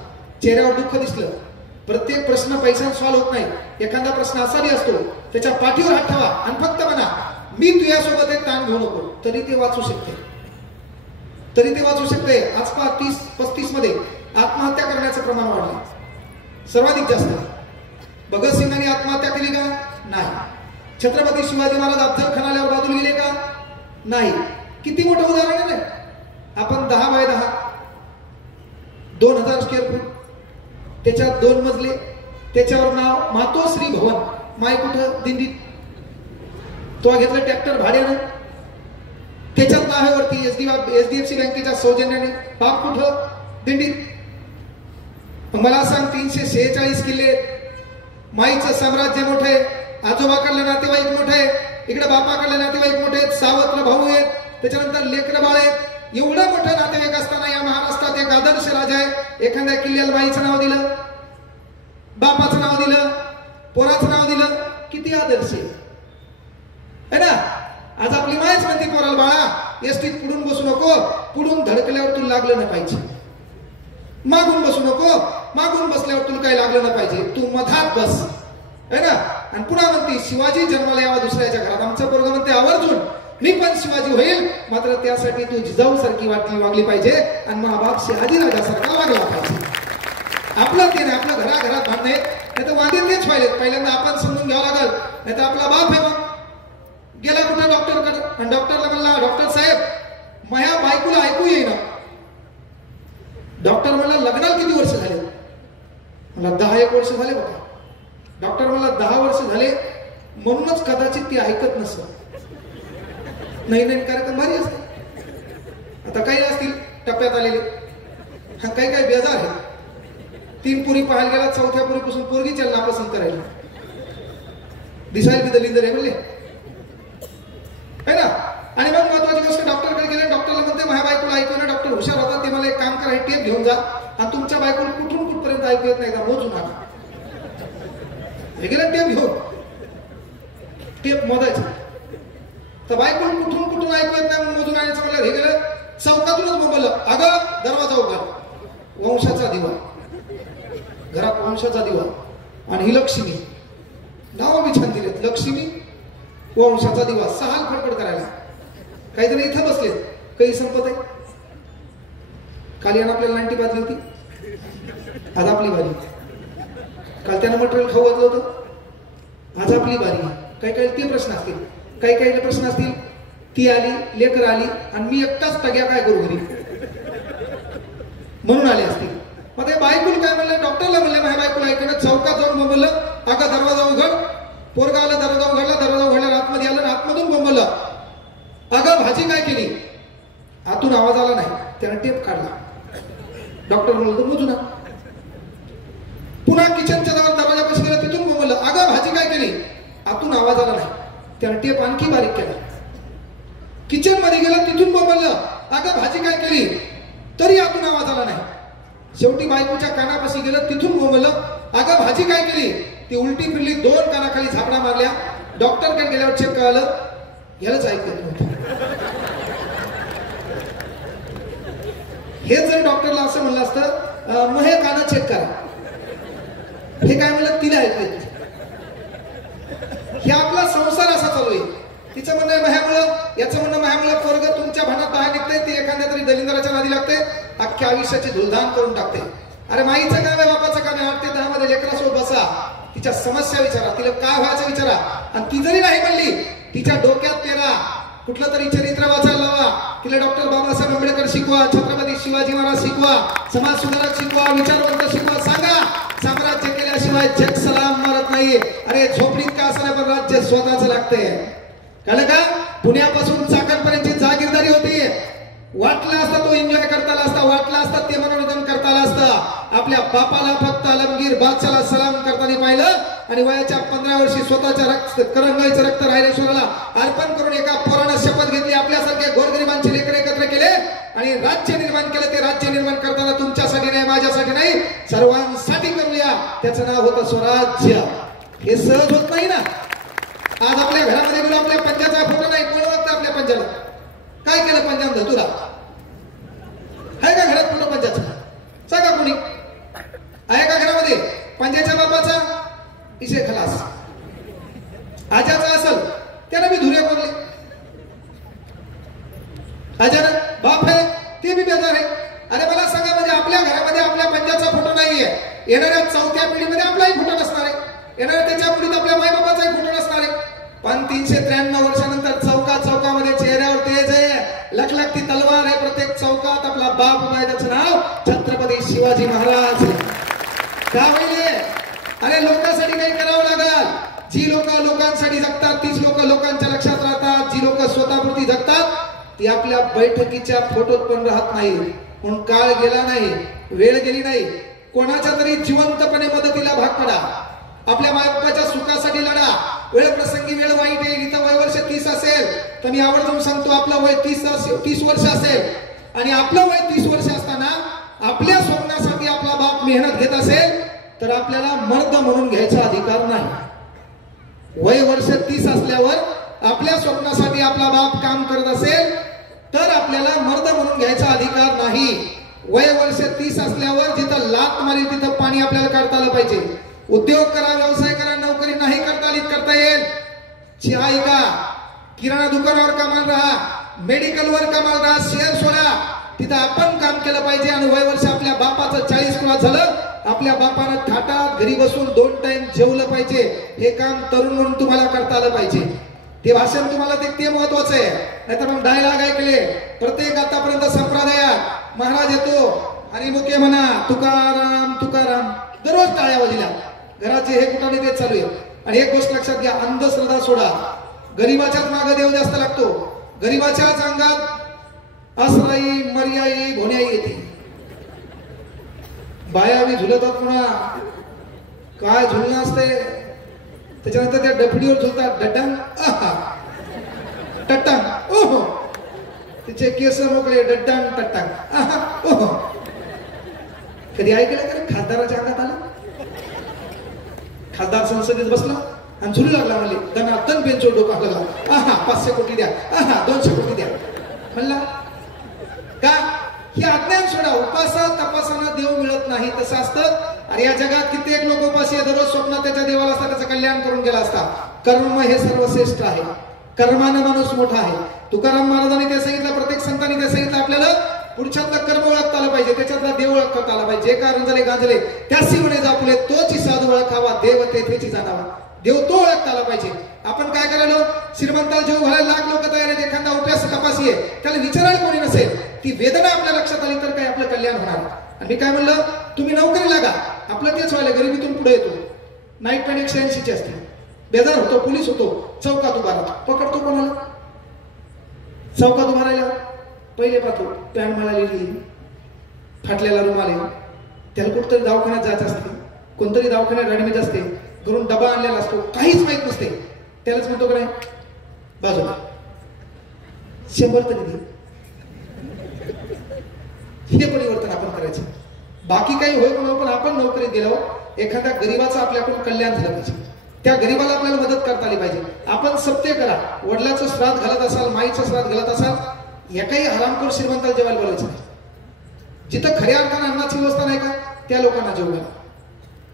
चेहऱ्यावर दुःख दिसलं, प्रत्येक प्रश्न पैशाने सॉल्व्ह होत नाही. एखादा प्रश्न असाही असतो, त्याच्या पाठीवर हात ठेवा आणि फक्त म्हणा, मी तुझ्यासोबत एक ताण घेऊ नको, तरी ते वाचू शकते, तरी ते वाचू शकते. आज 30-35 मध्ये आत्महत्या करण्याचं प्रमाण वाढलं सर्वाधिक जास्त. भगतसिंगांनी आत्महत्या केली का? नाही. छत्रपती शिवाजी महाराज अफजल खानाला बाजूला गेले का? नाही. किती मोठं उदाहरण आहे. आपण 10 बाय 10 2000 स्क्वेअर फूट, त्याच्यात 2 मजले, त्याच्यावर नाव मातोश्री भवन, माय कुठं? दिंडीत. तो घेतला ट्रॅक्टर भाड्यानं, त्याच्यात नावावरती एचडीएफसी बँकेच्या सौजन्याने, बाप कुठं? दिंडीत. मला सांग, 346 किल्ले, माईचं साम्राज्य मोठे, आजोबाकडले नातेवाईक मोठे, इकडे बापाकडले नातेवाईक मोठे आहेत, सावत्र भाऊ आहेत, त्याच्यानंतर लेकरं बाळ आहेत. एवढं मोठं नातेवाईक असताना या महाराष्ट्रात एक आदर्श राजा आहे. एखाद्या किल्ल्याला बाईचं नाव दिलं, बापाचं नाव दिलं, पोराचं नाव दिलं, किती आदर्श आहे ना. आज आपली मायच म्हणते पोराला, बाळा एसटीत पुढून बसू नको, पुढून धडकल्यावर तुला लागलं नाही पाहिजे, मागून बसू नको, मागून बसल्यावर तुला काही लागलं नाही पाहिजे, तू मधात बस, है ना. आणि पुन्हा म्हणते शिवाजी जन्माला यावा दुसऱ्याच्या घरात. आमचं पोरगं म्हणते आवर्जून मी पण शिवाजी होईल, मात्र त्यासाठी तू जिजाऊ सारखी वागली पाहिजे आणि मा बाप शहाजीराजासारखा वागला पाहिजे. आपलं ते नाही, आपलं घराघरात भांडणे, नाही तर वादे तेच पाहिजे. पहिल्यांदा आपण समजून घ्यावं लागल, नाही तर आपला बाप आहे मग गेला कुठं डॉक्टरकडे, आणि डॉक्टरला म्हणला, डॉक्टर साहेब माझ्या बायकोला ऐकू येईना. डॉक्टर म्हणला, लग्नाला किती वर्ष झाले? मला 10-1 वर्ष झाले बघा. डॉक्टर म्हणला 10 वर्ष झाले, म्हणूनच कदाचित ती ऐकत नसतं. नाही कार्यक्रम भारी असते. आता काही असतील टप्प्यात आलेले, काही बेजार आहे. 3 पुरी पाहायला गेला, 4थ्या पुरीपासून पोरगीच्या नापसंत करायला, दिसायला बिदलिंदर आहे म्हणले, है ना. आणि मग महत्वाची गोष्ट, डॉक्टरकडे गेले, डॉक्टरला म्हणते माझ्या बायकोला ऐकू ना. डॉक्टर हुशार होता, ते मला एक काम करा, टेप घेऊन जा आणि तुमच्या बायकोला कुठून कुठपर्यंत ऐकू येत नाही का मोजून आणा. हे गेलं टेप घेऊन, टेप मोजायची, तर बायकोला कुठून ऐकू येत नाही मोजून आणायचं म्हणलं. हे गेलं चौकातूनच बोललं, अगं दरवाजा उघड, वंशाचा दिवा, घरात वंशाचा दिवा. आणि ही लक्ष्मी, नाव मी छान दिलेत, लक्ष्मी वंशाचा दिवा. सहाल फडफड करायला. काही जण इथं बसले, काही संपत आहे. काल यानं आपल्याला 90 बाजली होती, आज आपली बारी. काल त्यानं मटेरियल खाऊ घातलं होतं, आज आपली बारी. काही ते प्रश्न असतील, काही प्रश्न असतील. ती आली, लेकर आली आणि मी एकटाच टग्या काय करू घरी म्हणून आले असतील. मग ते बायकोला काय म्हणलं, डॉक्टरला म्हणलं माझ्या बायकोला ऐकणं. चौकात जाऊन बोंबलं, अगं दरवाजा उघड. पोरगा आला, दरवाजा उघडला, दरवाजा उघडला, आतमध्ये आलं, आतमधून बोंबलं, अगं भाजी काय केली. आतून आवाज आला नाही, त्यानं टेप काढला. डॉक्टर म्हणलं मोजू ना. पुन्हा किचनच्या जवळ दरवाजापाशी गेला, तिथून बोंबलं, अगं भाजी काय केली. आतून आवाज आला नाही, त्यानं टेप आणखी बारीक केला. किचन मध्ये गेला, तिथून बोंबललं, अगं भाजी काय केली, तरी आतून आवाज आला नाही. शेवटी बायकोच्या कानापाशी गेलं, तिथून बोंबललं, अगं भाजी काय केली. ती उलटी फिरली, 2 कानाखाली झापडा मारल्या. डॉक्टरकडे गेल्यावर चेक कळालं, यालाच ऐकत नव्हतं. हे जर डॉक्टरला असं म्हणलं असतं, मग हे कानं चेक करा, हे काय म्हणलं, तिला ऐकत. हे आपला संसार असा चालू आहे. तिचं म्हणणं माझ्यामुळं, याचं म्हणणं माझ्यामुळं पोरग तुमच्या भानात बाहेर निघते, ते एखाद्या तरी दलिंदराच्या नादी लागते, अख्ख्या आयुष्याची धुलधान करून टाकते. अरे माईचं काम आहे, बापाचं काम आहे, वाटते त्यामध्ये लेकरासोबत बसा, तिच्या समस्या विचारा, तिला काय व्हायचं विचारा. आणि ती जरी नाही म्हणली, तिच्या डोक्यात पेरा, कुठलं तरी चरित्र वाचायला लावा, तिला डॉक्टर बाबासाहेब आंबेडकर शिकवा, छत्रपती शिवाजी महाराज शिकवा, समाज सुधारक शिकवा, विचारवंत शिकवा. सांगा, साम्राज्य केल्याशिवाय जग सलाम मारत नाहीये. अरे झोपडीत का असं पण राज्य स्वतःच लागतंय. कळलं का? पुण्यापासून चाकणपर्यंतची जागीरदारी होती. वाटला असता तो एन्जॉय करता आला असता, वाटला असता ते मनोरंजन करता आला असता. आपल्या बापाला फक्त आलमगीर बादशाला सलाम करताना पाहिलं आणि वयाच्या 15 वर्षी स्वतःच्या करंगाईचं रक्त रायरेश्वराला अर्पण करून एका पोरानं शपथ घेतली, आपल्यासारखे गोरगरिबांचे लेकर एकत्र केले आणि राज्य निर्माण केलं. ते राज्य निर्माण करताना तुमच्यासाठी नाही, माझ्यासाठी नाही, सर्वांसाठी करूया. त्याचं नाव होतं स्वराज्य. हे सहज होत नाही ना. आज आपल्या घरामध्ये गेलो, आपल्या पंजाचा फोटो नाही, कोण वाटतं आपल्या पंजाला? काय केलं पंजान धतुरा? आहे का घरात फोटो पंजाचा? सांगा कोणी आहे का घरामध्ये? पंजाच्या बापाचा इशे खलास, आजाचा असल त्यानं बी धुरे कोरले. आजानं बाप आहे ते बी बेजार आहे. अरे मला सांगा, म्हणजे आपल्या घरामध्ये आपल्या पंजाचा फोटो नाहीये, येणाऱ्या 4थ्या पिढीमध्ये आपलाही फोटो नसणार आहे, येणाऱ्या त्याच्या पिढीत आपल्या मायबापाचाही फोटो नसणार आहे. पण 393 वर्षानंतर चौकामध्ये चेहऱ्यावर तेज आहे, लखलखती तलवार आहे, प्रत्येक चौकात आपला बाप आहे, त्याचं नाव छत्रपती शिवाजी महाराज. का होईल? अरे लोकांसाठी काही करावं लागल. जी लोक लोकांसाठी जगतात तीच लोक लोकांच्या लक्षात राहतात. जी लोक स्वतःपुरती जगतात ती आपल्या बैठकीच्या फोटोत पण राहत नाही. म्हणून काळ गेला नाही, वेळ गेली नाही, कोणाच्या तरी जिवंतपणे मदतीला भाग पडा. आपल्या मायबापाच्या सुखासाठी लढा. वेळ प्रसंगी वेळ वाईट येईल. इथं वय वर्ष 30 असेल तर मी आवर्जून सांगतो, आपलं वय 30 वर्ष असेल आणि आपलं वय 30 वर्ष असताना आपल्या स्वप्नासाठी आपला बाप मेहनत घेत असेल तर आपल्याला मर्द म्हणून घ्यायचा अधिकार नाही. वय वर्ष 30 असल्यावर आपल्या स्वप्नासाठी आपला बाप काम करत असेल तर आपल्याला मर्द म्हणून घ्यायचा अधिकार नाही. वय वर्ष 30 असल्यावर जिथं लात मारेल तिथं पाणी आपल्याला काढता आलं पाहिजे. उद्योग करा, व्यवसाय करा, नोकरी नाही करता आली करता येईल. चहा का, किराणा दुकानावर कामाला राहा, मेडिकलवर कामाला राहा, शेअर सोडा, तिथं आपण काम केलं पाहिजे. आणि वय वर्ष आपल्या बापाचं 40 क्रॉस झालं, आपल्या बापानं थाटात घरी बसून 2 टाइम जेवलं पाहिजे. हे काम तरुण म्हणून तुम्हाला करता आलं पाहिजे. ते भाषण तुम्हाला ते महत्वाचं आहे. नाहीतर मग डायलॉग ऐकले प्रत्येक आतापर्यंत संप्रदायात महाराज येतो आणि मुके म्हणा तुकाराम तुकाराम, दररोज टाळ्या वाजल्या. घराचे हे कुठाने तेच चालू आहे. आणि एक गोष्ट लक्षात घ्या, अंधश्रद्धा सोडा. गरीबाच्याच मागे देव जास्त लागतो. गरीबाच्याच अंगात असराई मर्याई भोण्याई येते. बाया बी झुलतात, पुन्हा काय झुलणं असते. त्याच्यानंतर त्या डफडीवर झुलतात, डटंग आहा टट्टंग ओहो, तिचे केस मोकळे, डड्डंग टट्टंग आहा ओहो. कधी ऐकलं का खासदाराच्या अंगात आलं? खासदार संसदेत बसला आणि झुलू लागला, म्हणले दनादन बेंचवर डोका लागला, आहा 500 कोटी द्या, आहा 200 कोटी द्या. म्हणला का? ही अज्ञान सोडा. उपासा तपासानं देव मिळत नाही, तसं असतं. आणि या जगात कित्येक लोक उपासी दररोज स्वप्नात त्याच्या देवाला असतात, त्याचं कल्याण करून गेला असता. कर्म हे सर्वश्रेष्ठ आहे, कर्मानं माणूस मोठा आहे. तुकाराम महाराजांनी ते सांगितलं, प्रत्येक संतांनी ते सांगितलं, आपल्याला पुढच्यातलं कर्म ओळखता आलं पाहिजे, त्याच्यातला देव ओळखता आला पाहिजे. जे का रंजले गांजले त्यासी म्हणे जापुले, तोची साधू ओळखावा, देव तेथेची जाणावा. देव तो ओळखता आला पाहिजे. आपण काय करायलो, श्रीमंताला जीव घालायला लाख लोक तयार आहेत, एखादा उपास तपासी आहे, त्याला विचारायला कोणी नसेल, ती वेदना आपल्या लक्षात आली तर काय आपलं कल्याण होणार. आणि मी काय म्हणलं, तुम्ही नोकरी लागा, आपलं तेच व्हायला, गरिबीतून पुढे येतो. नाईट पॅन 180 ची असते, बेजार होतो, पोलीस होतो, चौकात उभा राहतो, पकडतो कोणाला? चौकात उभा राहिला पहिले पाहतो पॅन्ट मळालेली, फाटलेला रुमाल आहे, त्याला कुठतरी दवाखान्यात जायचं असते, कोणतरी दवाखान्यात ऍडमिट असते, घरून डबा आणलेला असतो, काहीच माहित नसते, त्यालाच म्हणतो का नाही बाजूला 100 तरी दे. हे परिवर्तन आपण करायचं. बाकी काही होय म्हणून पण आपण नोकरीत गेलो, एखाद्या गरीबाचं आपल्याकडून कल्याण झालं पाहिजे, त्या गरीबाला आपल्याला मदत करता आली पाहिजे. आपण सत्य करा. वडिलाचं श्राद्ध घालत असाल, माईचं श्राद्ध घालत असाल, या काही हरामखोर श्रीमंताला जेवायला बोलायचं नाही. जिथं खऱ्या अर्थानं अन्नाची व्यवस्था नाही का, त्या लोकांना जेव घाला.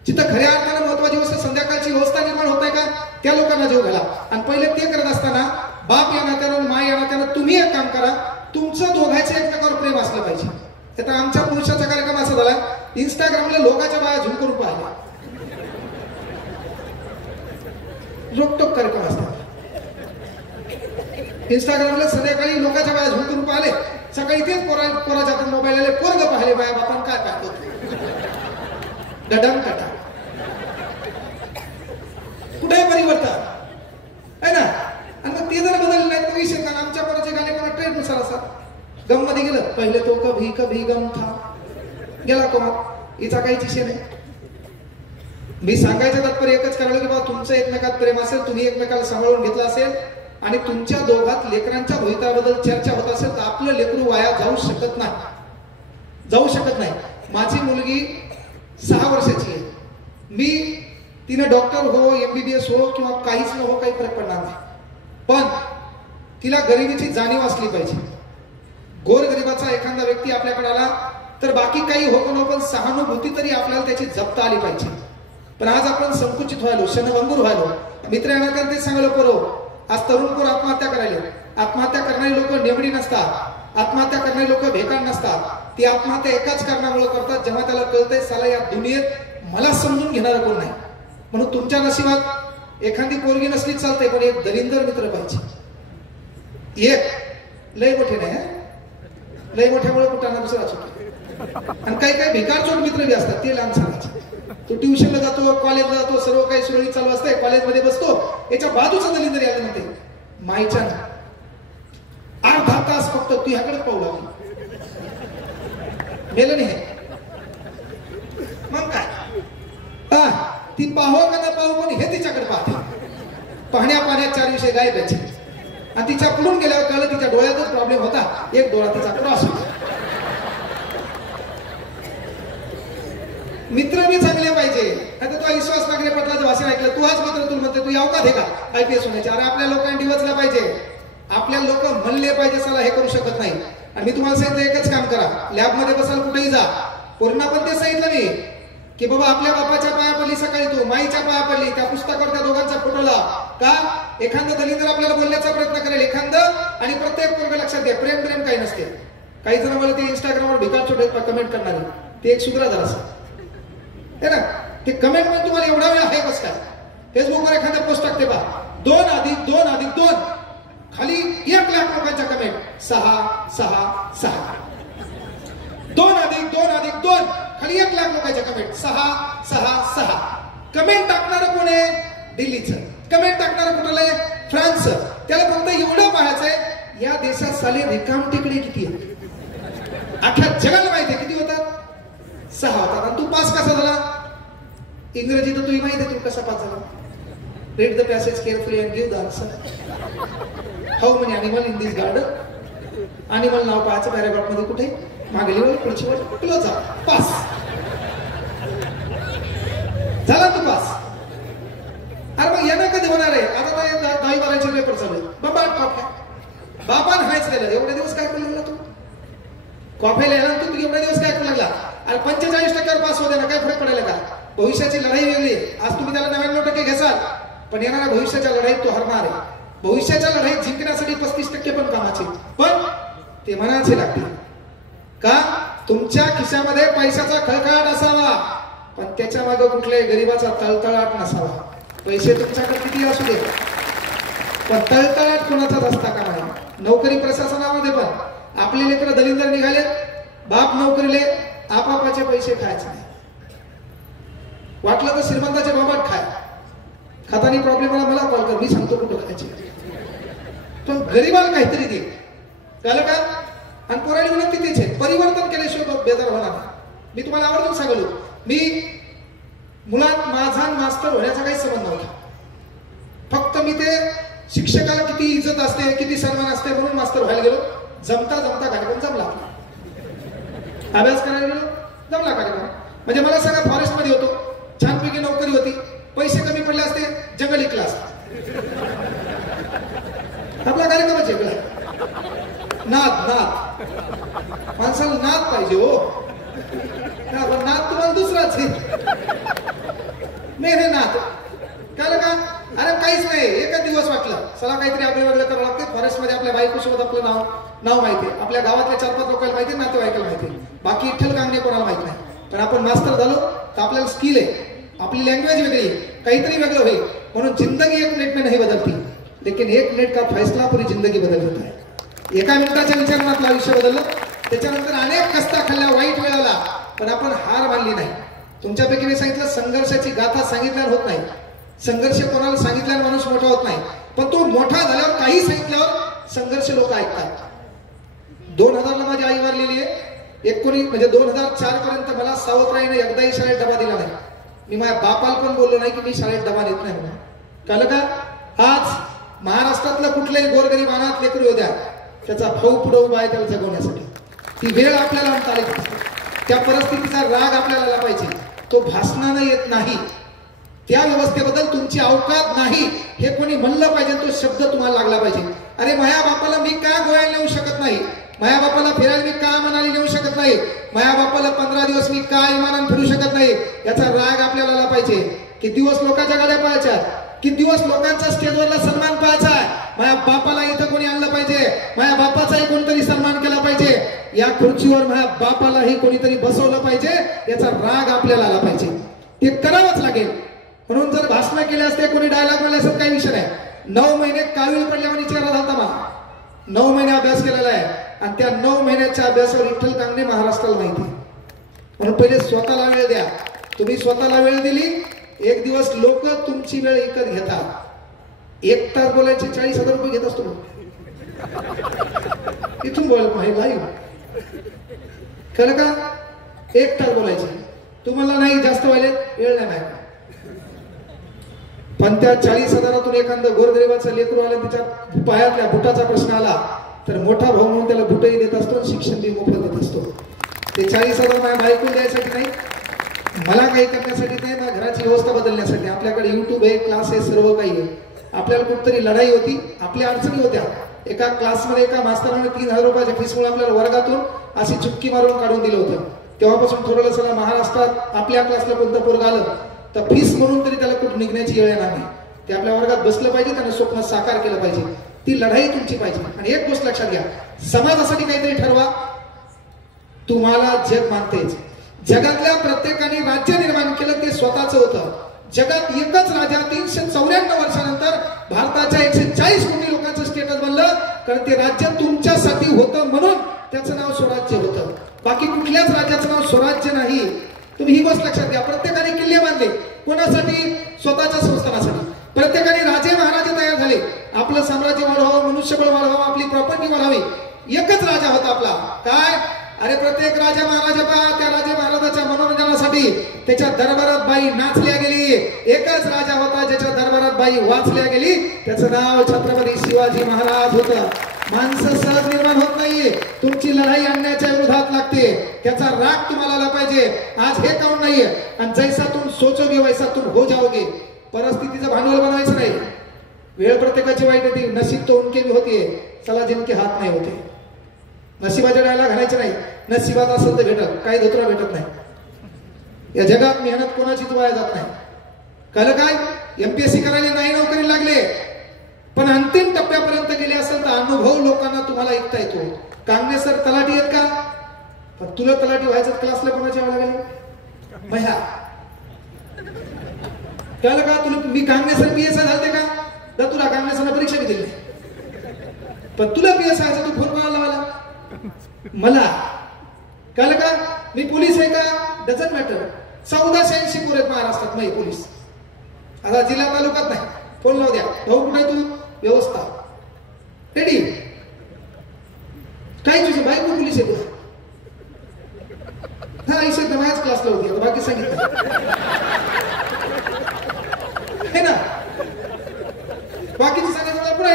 जिथं खऱ्या अर्थानं महत्वाची व्यवस्था संध्याकाळची व्यवस्था निर्माण होत आहे का, त्या लोकांना जेव घाला. आणि पहिले ते करत असताना बाप या नात्यानं, माय या नात्यानं तुम्ही एक काम करा, तुमचं दोघांचं एकमेकावर प्रेम असलं पाहिजे. आता आमच्या पुरुषाचा कार्यक्रम असा झाला, इंस्टाग्रामला लोकांच्या बाया झूम करून पाहिल्या. रोकटोक कार्यक्रम असतात इंस्टाग्रामला. संध्याकाळी लोकांच्या बाया झूम करून पाहिले, सकाळी तेच पोराच्या हातात मोबाईल आले, पोरग पाहिले बाया बापान काय पाहतो डडम कटा. कुठे परिवर्तन आहे ना. आणि मग ते जर बदलले नाही तर विषय का, आमच्या पोराचे गाणे कोणा ट्रेंड नुसार असतात. गम मध्ये गेलं, पहिले तो कभी कभी गम था, गेला कोमात, हिचा काही विषय नाही. मी सांगायचं तात्पर्य एकच करायला की बाबा तुमचं एकमेकात प्रेम असेल, तुम्ही एकमेकाला सांभाळून घेतलं असेल आणि तुमच्या दोघात लेकरांच्या भवितव्याबद्दल चर्चा होत असेल तर आपलं लेकरू वाया जाऊ शकत नाही, जाऊ शकत नाही. माझी मुलगी 6 वर्षाची आहे. तिने डॉक्टर हो, MBBS हो किंवा काहीच न हो, काही फरक पडणार नाही, पण तिला गरिबीची जाणीव असली पाहिजे. गोरगरिबाचा एखादा व्यक्ती आपल्याकडे आला तर बाकी काही होतो न, पण सहानुभूती तरी आपल्याला त्याची जपता आली पाहिजे. पण आज आपण संकुचित व्हायलो, क्षणभंगूर व्हायलो. मित्र येणार ते सांगलो पोरो, आज तरुण पोर आत्महत्या करायला. आत्महत्या करणारी लोक नेमडी नसतात, आत्महत्या करणारी लोक भेकाड नसतात. ती आत्महत्या एकाच कारणामुळे करतात, जेव्हा त्याला कळतंय साला या दुनियेत मला समजून घेणारा कोण नाही. म्हणून तुमच्या नशिबात एखादी पोरगी नसली चालते, पण एक दलिंदर मित्र पाहिजे. एक लय मोठे नाही, लय मोठ्यामुळे कुठं दुसराच होतो. आणि काही काही भिकारचोट मित्र बी असतात, ते लहान सांगायचे. तो ट्युशनला जातो, कॉलेजला जातो, सर्व काही सुरळीत चालू असते, कॉलेजमध्ये बसतो, याच्या बाजूचा दलिंदर यायला म्हणते माईच्या अर्धा तास फक्त तू ह्याकडे पाहू लागली, गेलं नाही. मग काय ती पाहो का ना पाहू, पण हे तिच्याकडे पाहते. पाहण्या पाण्यात 4 विषय गायब यायचे. आणि तिच्या पुढून गेल्यावर कळलं तिच्या डोळ्यातच प्रॉब्लेम होता, एक डोळा तिचा क्रॉस होता. मित्र बी चांगले पाहिजे. आता तो विश्वास नागरे पत्राचं भाषण ऐकलं, तू हाच मित्र, तू म्हणते तू यावकात आहे का IPS होण्याचे. अरे आपल्या लोकांनी डिवचला पाहिजे, आपल्या लोक म्हणले पाहिजे चला हे करू शकत नाही. आणि मी तुम्हाला सांगितलं एकच काम करा, लॅबमध्ये बसाल कुठेही जा. कोरोना पण ते सांगितलं मी की बाबा आपल्या बापाच्या पाया पडली सकाळी, तू माईच्या पाया पडली, त्या पुस्तकावर त्या दोघांचा फोटो लाव. का एखादं दलिंदर आपल्याला बोलण्याचा प्रयत्न करेल एखादं, आणि प्रत्येक पोरग लक्षात घ्या, प्रेम प्रेम काही नसते. काही जण मला ते इंस्टाग्रामवर भिकार छोटे कमेंट करणारे, ते एक सुधरा जरा असं ना. ते कमेंट पण तुम्हाला एवढा वेळ आहे कसं काय. फेसबुकवर एखादा पोस्ट टाकते बा, 2+2+2 खाली 1 लाख लोकांच्या कमेंट, 6 6 6. 2+2+2 खाली 1 लाख लोकांच्या कमेंट, 6 6 6. कमेंट टाकणार कोण आहे? दिल्लीचं. कमेंट टाकणार कुठलं आहे? फ्रान्सचं. त्याला फक्त एवढं पाहायचंय, या देशात साले रिकाम टेकडे किती आहेत. अख्ख्या जगाला माहिती आहे किती होतात, 6 होतात. आणि तू पास कसा झाला? इंग्रजी तर तुही माहिती आहे तू कसा पास झाला. read the passage carefully and give the answer. How many animal in this garden? Animal नाव पाहायचं पॅराग्राफ मध्ये, कुठे मागली वर पुढची वर क्लोज जा, पास झाला तू पास. अरे मग यांना कधी होणार आहे? आता 10-12चे पेपर चालू आहे. बापान हायच राहिलं. एवढे दिवस काय करू लागला तू? कॉफी लिहायला तू एवढे दिवस काय करू लागला? अरे 45% पास होते ना, काय फरक पडायला का? भविष्याची लढाई वेगळी. आज तुम्ही त्याला 99% घ्याल, पण येणाऱ्या भविष्याच्या लढाईत तो हरणार आहे. भविष्याच्या लढाईत जिंकण्यासाठी 35% पण कामाचे, पण ते मनाचे लागतील. का? तुमच्या खिशामध्ये पैशाचा खळखळाट असावा, पण त्याच्या मागे कुठल्याही गरीबाचा तळतळाट नसावा. पैसे तुमच्याकडे किती असू दे, पण तळतळाट कोणाचाच असता का नाही. नोकरी प्रशासनामध्ये पण आपले लेकर दलिंदर निघाले, बाप नोकरीले, आपापाचे पैसे खायचे नाही. वाटलं तर श्रीमंताच्या बाबाट खाय, खातानी प्रॉब्लेम मला कॉल कर, मी सांगतो कुठं खायचे. पण गरीबाला काहीतरी दे, झालं का? आणि पोराडी विनंती तेच आहे, परिवर्तन केल्याशिवाय बेजार होणार. मी तुम्हाला आवर्जून सांगलो, मी मुलात माझा मास्तर होण्याचा काही संबंध नव्हता. फक्त मी ते शिक्षकाला किती इज्जत असते, किती सन्मान असते, म्हणून मास्तर व्हायला गेलो. जमता जमता कार्यक्रम जमला. अभ्यास करायला गेलो, जमला कार्यक्रम. म्हणजे मला सांगा, फॉरेस्ट मध्ये होतो, छानपैकी नोकरी होती, पैसे कमी पडले असते, जंगली क्लास, आपला कार्यक्रमच वेगळा. नाद नाद माणसाला नाद पाहिजे हो. नाद तुम्हाला दुसराच आहे. मेरे नाद काय का? अरे काहीच नाही, एकच दिवस वाटलं चला काहीतरी आपल्या वेगळं करावं लागते. फॉरेस्ट मध्ये आपल्या बायकोसोबत आपलं नाव माहिती आहे, आपल्या गावातल्या 4-5 लोकांना माहिती, नातेवाईकाला माहिती, बाकी इठ्ठल कांगणे कोणाला माहित नाही. पण आपण मास्तर झालो तर आपल्याला स्किल आहे, आपली लँग्वेज वेगळी, काहीतरी वेगळं होईल. म्हणून जिंदगी 1 मिनिट में नहीं बदलती, लेकिन 1 मिनिट का फैसला पूरी जिंदगी बदल देता है. एका मिनिटाच्या विचारानं आपलं आयुष्य बदललं. त्याच्यानंतर अनेक कष्टा खाल्ल्या, वाईट वेळ आला, पण आपण हार मानली नाही. तुमच्यापैकी मी सांगितलं, संघर्षाची गाथा सांगितल्यावर होत नाही. संघर्ष कोणाला सांगितल्यावर माणूस मोठा होत नाही, पण तो मोठा झाल्यावर काही सांगितल्यावर संघर्ष लोक ऐकतात. 2000 ला माझी आई वारलेली आहे. 2004 पर्यंत मला सावत्राईने एकदाही शाळेत डबा दिला नाही. मी माझ्या बापाला पण बोललो नाही की मी शाळेत डबा देत नाही म्हणून. कळलं का? आज महाराष्ट्रातलं कुठल्याही गोरगरीब अनाथ लेकरू होत्या, त्याचा भाऊ पुढे उभा आहे त्याला जगवण्यासाठी. ती वेळ आपल्याला आणता आली पाहिजे, त्या परिस्थितीचा राग आपल्याला आला पाहिजे. तो भाषणानं येत नाही, त्या व्यवस्थेबद्दल तुमची अवकात नाही हे कोणी म्हणलं पाहिजे, तो शब्द तुम्हाला लागला पाहिजे. अरे माझ्या बापाला मी का गोव्याला नेऊ शकत नाही, माझ्या बापाला फिरायला मी का मनाली नेऊ शकत नाही, माझ्या बापाला 15 दिवस मी का विमानानं फिरू शकत नाही, याचा राग आपल्याला आला पाहिजे. किती दिवस लोकांच्या गाड्या पाहायच्या, किती दिवस लोकांचा स्टेजवरला सन्मान पाहायचा. माझ्या बापाला इथं कोणी आणलं पाहिजे, माझ्या बापाचाही कोणतरी सन्मान केला पाहिजे, या खुर्चीवर माझ्या बापालाही कोणीतरी बसवलं पाहिजे, याचा राग आपल्याला आला पाहिजे. ते करावंच लागेल. म्हणून जर भाषण केले असते, कोणी डायलॉग म्हणले असत, काही विषय नाही. 9 महिने कावीळ पडल्यावर चेहरा झालता मला. 9 महिने अभ्यास केलेला आहे, आणि त्या 9 महिन्याच्या अभ्यासावर विठ्ठल कांगणे महाराष्ट्राला माहिती. म्हणून पहिले स्वतःला वेळ द्या. तुम्ही स्वतःला वेळ दिली, एक दिवस लोक तुमची वेळ विकत घेतात. 1 तास बोलायचे 40,000 रुपये घेत असतो. इथून बोल लाईव्ह, कळलं का? 1 तास बोलायचे, तुम्हाला नाही जास्त व्हायला वेळ नाही. पण त्या 40,000तून एखादं गोरगरिबाचं लेकरू आलं, त्याच्या पायातल्या बुटाचा प्रश्न आला, तर मोठा भाऊ म्हणून त्याला बुटही देत असतो, शिक्षण बी मोफत देत असतो. ते 40,000 माझ्या बायकोला द्यायसाठी नाही, मला काही करण्यासाठी नाही, माझ्या घराची व्यवस्था बदलण्यासाठी. आपल्याकडे युट्यूब आहे, क्लास आहे, सर्व काही आहे. आपल्याला कुठतरी लढाई होती, आपल्या अडचणी होत्या. एका क्लासमध्ये एका मास्तराने 3,000 रुपयाच्या फीसमुळे आपल्याला वर्गातून अशी चुटकी मारून काढून दिलं होतं. तेव्हापासून ठरवलं, चला महाराष्ट्रात आपल्या क्लासला कोणतं पोरग आलं तर फीस म्हणून तरी त्याला कुठं निघण्याची वेळ येणार नाही. ते आपल्या वर्गात बसलं पाहिजे, त्याने स्वप्न साकार केलं पाहिजे. ती लढाई तुमची पाहिजे. आणि एक गोष्ट लक्षात घ्या, समाजासाठी काहीतरी ठरवा. तुम्हाला जग मानतेच. जगातल्या प्रत्येकाने राज्य निर्माण केलं, ते स्वतःच होतं. जगात एकच राजा 394 वर्षानंतर भारताच्या 140 कोटी लोकांचं स्टेटस बनलं, कारण ते राज्य तुमच्यासाठी होतं, म्हणून त्याचं नाव स्वराज्य होतं. बाकी कुठल्याच राज्याचं नाव स्वराज्य नाही. तुम्ही ही गोष्ट लक्षात घ्या. प्रत्येकाने किल्ले बांधले, कोणासाठी? स्वतःच्या संस्थानासाठी. प्रत्येकाने राजे महाराजे तयार झाले, आपलं साम्राज्य वाढवावं, मनुष्यबळ वाढवावं, आपली प्रॉपर्टी वाढावी. एकच राजा होता आपला, काय? अरे प्रत्येक राजा महाराजा पहा, त्या राजे महाराजाच्या मनोरंजनासाठी त्याच्या दरबारात बाई नाचल्या गेली. एकच राजा होता ज्याच्या दरबारात बाई वाचल्या गेली, त्याचं नाव छत्रपती शिवाजी महाराज होतं. माणसं सहज निर्माण होत नाहीये, तुमची लढाई अन्यायाच्या विरोधात लागते. त्याचा राग तुम्हाला आला पाहिजे. आज हे काम नाहीये, आणि जैसा तुम सोचोगे वैसा तुम हो जाओगे. परिस्थितीचं भांडवल बनवायचं नाही. वेळ प्रत्येकाची वाईट येते, नसीब तो उनके भी होती है, चला जिनके हात नाही होते. नशिबाच्या डायला घालायचं नाही. नशिबात असेल तर भेटत, काही धोत्रा भेटत नाही. या जगात मेहनत कोणाचीच वाया जात नाही. कळलं काय? MPSC करायला नाही नोकरी लागले, पण अंतिम टप्प्यापर्यंत गेले असेल तर अनुभव लोकांना तुम्हाला ऐकता येतो. कांगणे सर तलाठी आहेत का? पण तुला तलाठी व्हायचं क्लासला कोणाच्या वेळा लागले? भया कळलं का? तुला मी कांगणे सर PSI झालते का? तर तुला कांगणे सरला परीक्षा बी दिली नाही, पण तुला PSI व्हायचं, तू फोन कोणाला लावायला? मला. कळलं का? मी पोलीस आहे का? Doesn't matter. 1480 पोर आहेत महाराष्ट्रात नाही पोलीस. आता जिल्हा तालुक्यात नाही. फोन लावू द्या, भाऊ कुठे तू? व्यवस्था रेडी. काय तुझी बायको पोलीस आहे तुला? हा ऐसे माझ्याच क्लासला होती, आता बाकी सांगितलं हे ना. बाकीची सांगायचं मला पुन्हा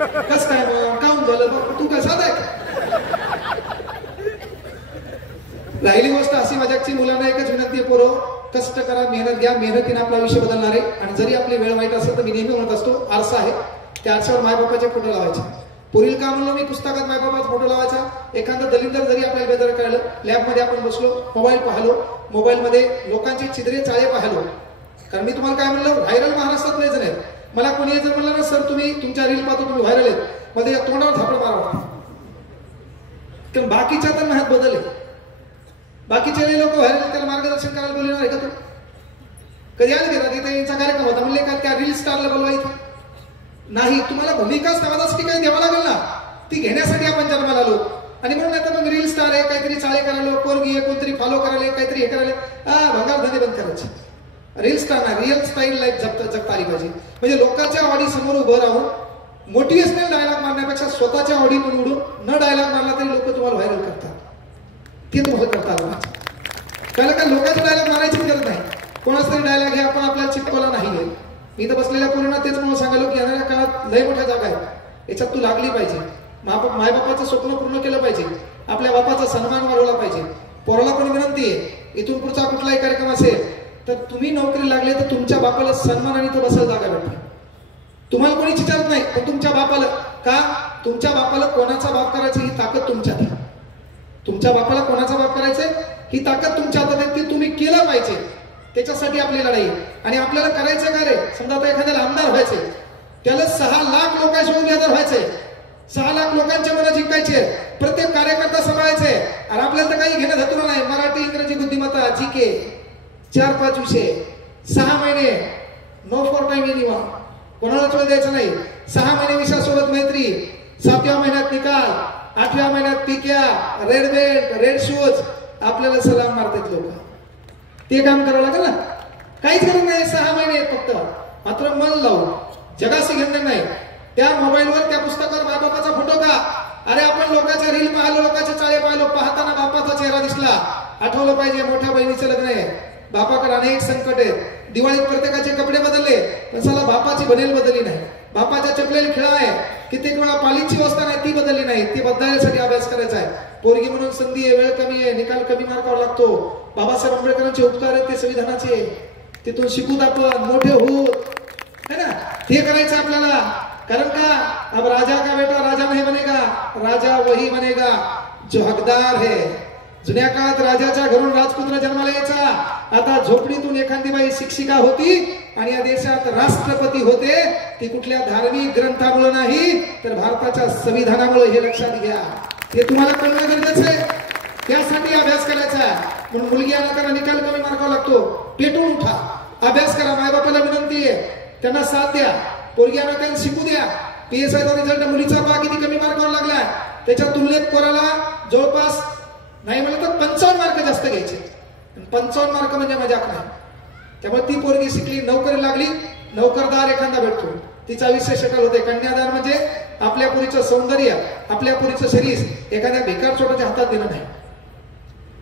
कस काय मग काऊन झालं मग तू कसा आहे? राहिली गोष्ट हसी मजाकची. मुलांना एकच विनंती आहे, पोरं कष्ट करा, मेहनत घ्या, मेहनतीने आपलं आयुष्य बदलणार आहे. आणि जरी आपली वेळ वाईट असेल तर मी नेहमी म्हणत असतो, आरसा आहे त्या आरशावर मायबापाचे फोटो लावायचे. पुढील का म्हणलं मी, पुस्तकात मायबापाचा फोटो लावायचा. एखादं दलिंदर जरी आपल्याला बेदर कळलं, लॅबमध्ये आपण बसलो, मोबाईल पाहलो, मोबाईलमध्ये लोकांचे छिद्रे चाळे पाहलो. कारण मी तुम्हाला काय म्हणलं, व्हायरल महाराष्ट्रात लय जण आहेत. मला कोणी जर म्हणलं ना, सर तुम्ही तुमच्या रील पाहतो तुम्ही व्हायरल आहेत, मध्ये तोंडावर झापड मारा. कारण बाकीच्या तर हात बदल आहे. बाकीचे लोक व्हायरल, त्याला मार्गदर्शन करायला बोलणार आहे का तू? कधी आले का तिथे यांचा कार्यक्रम होता, म्हणले का त्या रील स्टारला बोलवायचं नाही. तुम्हाला भूमिका समाजासाठी काही द्यावा लागेल ना, ती घेण्यासाठी आपण जन्माला आलो. आणि म्हणून आता मग रील स्टार आहे, काहीतरी चाळे करायला, पोरगी आहे, कोणतरी फॉलो करायला, काहीतरी हे करायला, भंगार धंदे बंद करायचे. रील स्टार नाही, रिअल स्टाईल लाईफ जगता आली पाहिजे. म्हणजे लोकांच्या ऑडी समोर उभं राहून मोटिवेशनल डायलॉग मारण्यापेक्षा स्वतःच्या ऑडी पण उडून न डायलॉग मारला तरी लोक तुम्हाला व्हायरल करतात. ते तुम्हाला करता आलं कळलं का? लोकांचा डायलॉग मारायची गरज नाही. कोणाचा तरी डायलॉग हे आपण आपल्याला चिपकवला नाही. मी तर बसलेल्या पोरींना तेच म्हणून सांगालो की येणाऱ्या काळात लय मोठ्या जागा आहे, याच्यात तू लागली पाहिजे. मायबापाचं स्वप्न पूर्ण केलं पाहिजे, आपल्या बापाचा सन्मान वाढवला पाहिजे. पोराला पण विनंती आहे, इथून पुढचा कुठलाही कार्यक्रम असेल तर तुम्ही नोकरी लागले तर तुमच्या बापाला सन्मान आणि तो बसायला जागा भेटते. तुम्हाला कोणी विचारत नाही, पण तुमच्या बापाला का, तुमच्या बापाला कोणाचा बाप करायची ही ताकद तुमच्यात आहे. तुमच्या बापाला कोणाचा बाप करायचंय ही ताकद तुमच्या हातात आहे, ती तुम्ही केलं पाहिजे. त्याच्यासाठी आपली लढाई. आणि आपल्याला करायचं काय रे, समजा आता एखाद्याला आमदार व्हायचे, त्याला 6 लाख लोकांशी उमेदवार व्हायचे, 6 लाख लोकांचे मनं जिंकायचे, प्रत्येक कार्यकर्ता सांभाळायचे. आणि आपल्याला तर काही घेणं धतुरा नाही. मराठी, इंग्रजी, बुद्धिमत्ता, जीके, 4-5 विषय, 6 महिने नो फॉर टाइम एनिवन, कोणालाच वेळ द्यायचा नाही. 6 महिने विषयासोबत मैत्री, 7व्या महिन्यात निकाल, 8व्या महिन्यात पिक्या, रेड बेल्ट, रेड शूज, आपल्याला सलाम मारतात लोक. ते काम करावं लागेल ना, काहीच गरज नाही. 6 महिने फक्त, मात्र मन लावून, जगाशी घेणं नाही. त्या मोबाईलवर त्या पुस्तकावर बापाचा फोटो का, अरे आपण लोकांच्या रील पाहिलो, लोकांचे चाळे पाहिलो, पाहताना बापाचा चेहरा दिसला, आठवलं पाहिजे मोठ्या बहिणीचं लग्न आहे, बापाकडे अनेक संकट आहेत. दिवाळीत प्रत्येकाचे कपडे बदलले, पण साला बापाची बनेल बदलली नाही. बापाच्या चपलेल खेळा आहे, कित्येक वेळा पालीची व्यवस्था नाही, ती बदलली नाही. ती बदलण्यासाठी अभ्यास करायचा आहे. पोरगी म्हणून संधी आहे, वेळ कमी आहे, निकाल कमी मार्कावर लागतो. बाबासाहेब आंबेडकरांचे उपकार आहेत ते संविधानाचे, तिथून शिकूत आपण, मोठे होत है ना, ते करायचं आपल्याला. कारण का, अब राजा का बेटा राजा नहीं बनेगा, राजा वही बनेगा जो हकदार है. जुन्या काळात राजाच्या घरून राजपुत्र जन्माला यायचा, आता झोपडीतून एखादी बाई शिक्षिका होती आणि या देशात राष्ट्रपती होते. ती कुठल्या धार्मिक ग्रंथामुळे नाही तर भारताच्या संविधानामुळे, हे लक्षात घ्या. हे तुम्हाला कळणं गरजेचं आहे, त्यासाठी अभ्यास करायचा. म्हणून मुलगी आला निकाल कमी मार्कावर लागतो, पेटून उठा, अभ्यास करा. मायबापाला विनंती आहे, त्यांना साथ द्या. पोरगी आला त्यांना शिकू द्या. PSIचा रिझल्ट मुलीचा पहा किती कमी मार्कावर लागलाय, त्याच्या तुलनेत पोराला जवळपास नाही म्हणलं तर 55 मार्क जास्त घ्यायचे. 55 मार्क म्हणजे मजाक नाही. त्यामुळे ती पोरगी शिकली, नोकरी लागली, नोकरदार एखादा भेटतो, तिचा विषय शटल होते. कन्यादान म्हणजे आपल्या पुरीचं सौंदर्य, आपल्या पुरीचं शरीर एखाद्या भिकार छोट्याच्या हातात देणं नाही.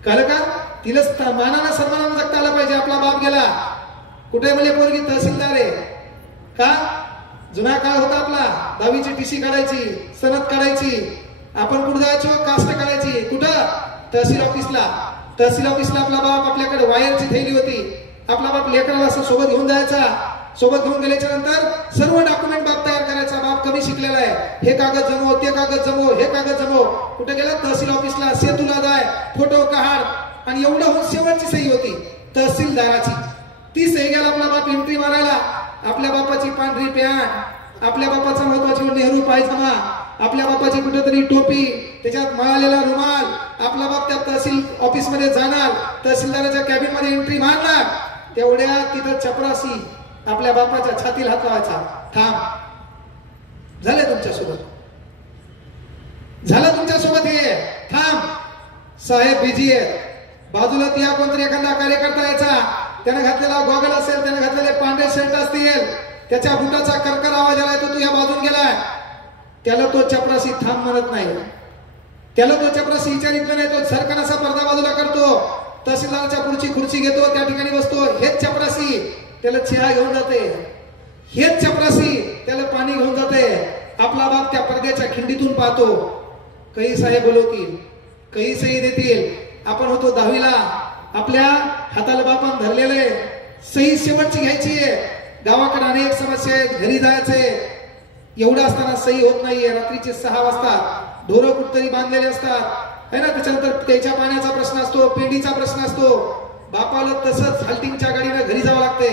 कळलं का? तिला मानानं सन्मानानं जगता आला पाहिजे. आपला बाप गेला, कुठे म्हणजे पोरगी तहसीलदार आहे का? जुना काळ होता आपला, 10वीची TC काढायची, सनद काढायची, आपण कुठं जायचो, कास्ट काढायची. कुठं? तहसील ऑफिसला. तहसील ऑफिसला आपला बाप, आपल्याकडे वायरची थैली होती, आपला बाप लेकराला असं सोबत घेऊन जायचा. सोबत घेऊन गेल्याच्या नंतर सर्व डॉक्युमेंट बाप तयार करायचा. बाप कमी शिकलेला आहे, हे कागद जमव, ते कागद जमव, हे कागद जमव. कुठे गेला? तहसील ऑफिसला. सेतूला जाय, फोटो काढ. आणि एवढं होऊन शेवटची सही होती तहसीलदाराची. ती सही घ्यायला आपला बाप एंट्री मारायला. आपल्या बापाची पांढरी पॅन्ट, आपल्या बापाचा महत्वाची नेहरू पायजमा, आपल्या बापाची कुठेतरी टोपी, त्याच्यात मळालेला रुमाल. आपला बाप त्या तहसील ऑफिस मध्ये जाणार, तहसीलदाराच्या कॅबिन मध्ये एंट्री मारणार. तेवढ्या तिथं चपरासी आपल्या बापाच्या छातीला हात लावायचा. थांब, झाले तुमच्यासोबत, झालं तुमच्यासोबत, हे थांब, साहेब बिझी आहे. बाजूला त्या कोणतरी एखादा कार्यकर्ता यायचा, त्याने घातलेला गॉगल असेल, त्याने घातलेले पांढरे शर्ट असतील, त्याच्या बुटाचा करकर आवाज आलाय, तो या बाजून गेलाय. त्याला तो चपरासी थांब म्हणत नाही. त्याला तो चपरासी विचारित नाही, तो सरकन असा पडदा बाजूला करतो, तहसीलदाराच्या पुढची खुर्ची घेतो, त्या ठिकाणी बसतो. हेच चपरासी त्याला चहा घेऊन जाते, हेच चपरासी त्याला पाणी घेऊन जाते. आपला बाप त्या पडद्याच्या खिंडीतून पाहतो. काही साहेब बोलवतील, काही सही देतील. आपण होतो 10वीला, आपल्या हाताला बापान धरलेले, सही शेवटची घ्यायची आहे. गावाकडे अनेक समस्या आहेत, घरी जायचंय, एवढं असताना सही होत नाहीये. रात्रीचे 6 वाजता ढोरं कुठतरी बांधलेले असतात है ना. त्याच्यानंतर त्याच्या पाण्याचा प्रश्न असतो, पेंडीचा प्रश्न असतो. बापाला तसंच हल्टिंगच्या गाडीने घरी जावं लागते,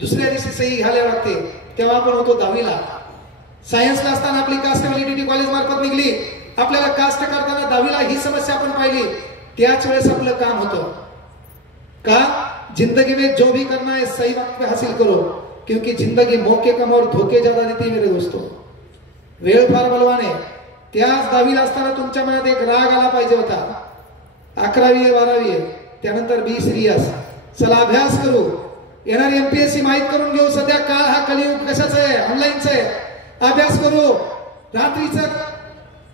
दुसऱ्या दिवशी सही घालावी लागते. तेव्हा आपण होतो 10वीला. सायन्सला असताना आपली कास्ट व्हॅलिडिटी कॉलेज मार्फत निघली. आपल्याला कास्ट करताना 10वीला ही समस्या आपण पाहिली. त्याच वेळेस आपलं काम होतं का, जिंदगी में जो भी करना है सही वक्त पे हासिल करो, क्योंकि जिंदगी मौके कम और धोखे ज्यादा देती मेरे दोस्तों. वेळ फार बलवान आहे. त्याच 10वीला असताना तुमच्या मनात एक राग आला पाहिजे होता. 11वी आहे, 12वी आहे, त्यानंतर 20 रियास. चला अभ्यास करू, येणारी एमपीएससी माहित करून घेऊ. सध्या काळ हा कलियुग कशाचा आहे, ऑनलाईनचा आहे. अभ्यास करू,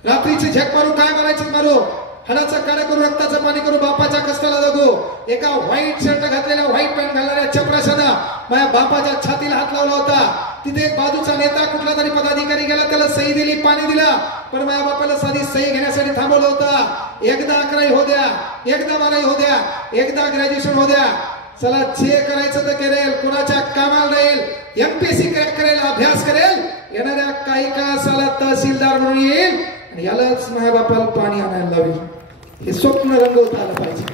रात्रीचे झक मारू, काय मारायचं मारू, हडाचा काढा करू, रक्ताचं पाणी करू, बापाच्या कष्टाला जगू. एका व्हाईट शर्ट घातलेल्या, व्हाईट पॅन्ट घालणाऱ्या चपराशानं माझ्या बापाच्या छातीला हात लावला होता. तिथे एक बाजूचा नेता कुठला तरी पदाधिकारी गेला, त्याला सही दिली, पाणी दिला, पण माझ्या बापाला साधी सही घेण्यासाठी थांबवलं होतं. एकदा 11वी हो द्या, एकदा 12वी हो द्या, एकदा ग्रॅज्युएशन हो द्या. चला जे करायचं तर करेल, कोणाच्या कामाला राहील, एमपीएससी क्रॅक करेल, अभ्यास करेल, येणाऱ्या काही काळाला तहसीलदार म्हणून येईल आणि यालाच माझ्या बापाला पाणी आणायला लावेल. हे स्वप्न रंगवता आलं पाहिजे.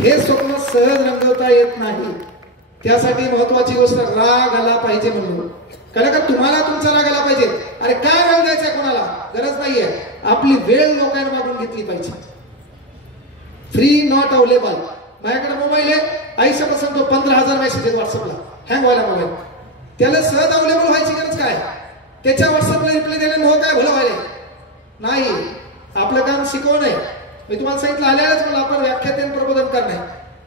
हे स्वप्न सहज रंगवता येत नाही. त्यासाठी महत्वाची गोष्ट राग आला पाहिजे. म्हणून कारण का तुम्हाला तुमचा राग आला पाहिजे. अरे काय राग द्यायचा कोणाला, गरज नाहीये. आपली वेळ लोकांना मागून घेतली पाहिजे. Free not available. माझ्याकडे मोबाईल आहे, आयुष्यापासून तो 15,000 मेसेज आहेत व्हॉट्सअपला, हँग व्हायला मोबाईल. त्याला सहज अवेलेबल व्हायची गरज काय, त्याच्या व्हॉट्सअपला रिप्लाय द्यायला मोह काय भलं व्हायला नाही. आपलं काम शिकवण आहे. मी तुम्हाला सांगितलं आल्यालाच मला आपण व्याख्यातेन प्रबोधन करणे,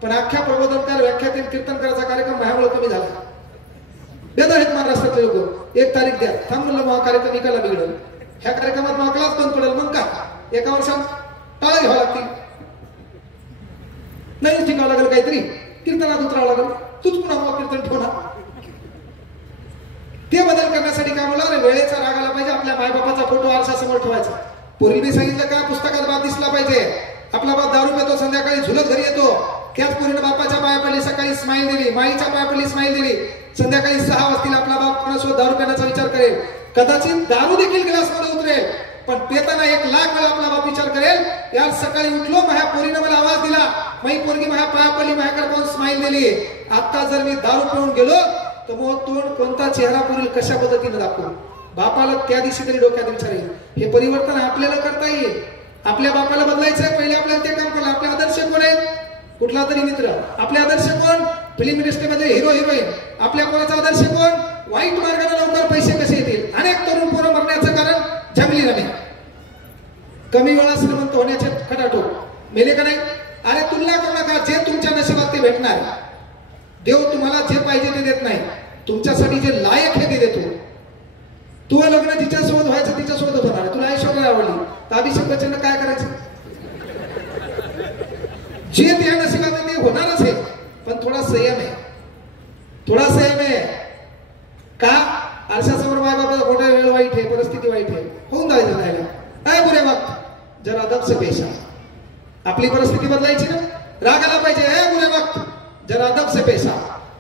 पण अख्ख्या प्रबोधनकार व्याख्यातेन कीर्तन करायचा कार्यक्रम माझ्यामुळे कमी झाला. देत आहेत महाराष्ट्रातले लोक, 1 तारीख द्या, थांब म्हणलं मग कार्यक्रम निकाला बिघडल. ह्या कार्यक्रमात मग क्लास बंद पडेल, मग काय एका वर्षात टाळा घ्यावं लागतील, नाही शिकावं लागेल, काहीतरी कीर्तनात उतरावं लागेल. तूच पुन्हा मग कीर्तन ठेवणार. ते बदल करण्यासाठी काय बोला, वेळेचा राग आला पाहिजे. आपल्या मायबापाचा फोटो आरशासमोर ठेवायचा. पूर्वी सांगितलं का, पुस्तकात बाप दिसला पाहिजे. आपला बाप दारू पितो, संध्याकाळी झुलत घरी येतो. त्याच पोरीनं बापाच्या पाया पडली, सकाळी स्माईल दिली, माईच्या पाया पडली, स्माईल दिली. संध्याकाळी 6 वाजतील आपला बाप कोणासोबत दारू पिण्याचा विचार करेल. कदाचित दारू देखील ग्लासमध्ये उतरेल, पण पेताना 1,00,000 वेळा आपला बाप विचार करेल, यार सकाळी उठलो, माझ्या पोरीनं मला आवाज दिला, माझी पोरगी माझ्या पाया पडली, माझ्याकडे पाहून स्माईल दिली. आता जर मी दारू पिऊन गेलो तर मग तोंड कोणता चेहरा पुरेल, कशा पद्धतीने दाखवू. बापाला त्या दिवशी तरी डोक्यात विचारेल. हे परिवर्तन आपल्याला करता येईल. आपल्या बापाला बदलायचंय, पहिले आपल्याला ते काम करा. आपले आदर्श कोण आहेत, कुठला तरी मित्र. आपले आदर्श कोण, फिल्म इंडस्ट्रीमध्ये हिरो हिरोईन. आपल्या कोणाचा आदर्श कोण, वाईट मार्गाने लवकर पैसे कसे येतील. अनेक तरुण पोरं मरण्याचं कारण जंगली रमी, कमी वेळा श्रीमंत होण्याचे खटाटो मेले का नाही. अरे तुलना करू नका, जे तुमच्या नशिबात ते भेटणार. देव तुम्हाला जे पाहिजे ते देत नाही, तुमच्यासाठी जे लायक आहे ते देतो. तू लग्न जिच्यासोबत व्हायचं तिच्यासोबत होणार. तुला ऐश्वर्या आवडली तर अभिषेक बच्चन काय करायचं, जे त्या नशिबात ते होणारच आहे. पण थोडा संयम आहे, थोडा संयम आहे. का, आरशासमोर माय बाबा मोठा वेळ वाईट आहे, परिस्थिती वाईट आहे, होऊन जायचं राहिला काय बुरे वक्त जरा अदब से पेशा. आपली परिस्थिती बदलायची ना, राग आला पाहिजे. बुरे वक्त जरा अदब से पेशा.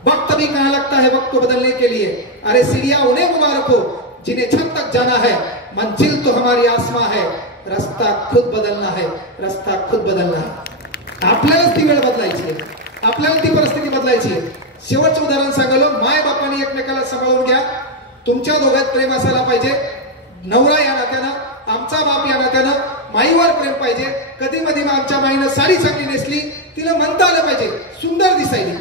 वक्त भी कहां लगता है वक्त को बदलने के लिए. अरे सीढ़ियां उन्हें मुबारक हो जिन्हें छत तक जाना है, मंजिल तो हमारी आसमां है, रास्ता खुद बदलना है, रास्ता खुद बदलना है. आपल्यालाच ती वेळ बदलायची आहे, आपल्याला ती परिस्थिती बदलायची आहे. शेवटचं उदाहरण सांगालो, माय बापाने एकमेकाला सांभाळून घ्या. तुमच्या दोघात प्रेम असायला पाहिजे. नवरा या नात्यानं, आमचा बाप या नात्यानं माईवर प्रेम पाहिजे. कधी मधी आमच्या माईनं साडी चांगली नेसली, तिला म्हणता आलं पाहिजे, सुंदर दिसायली.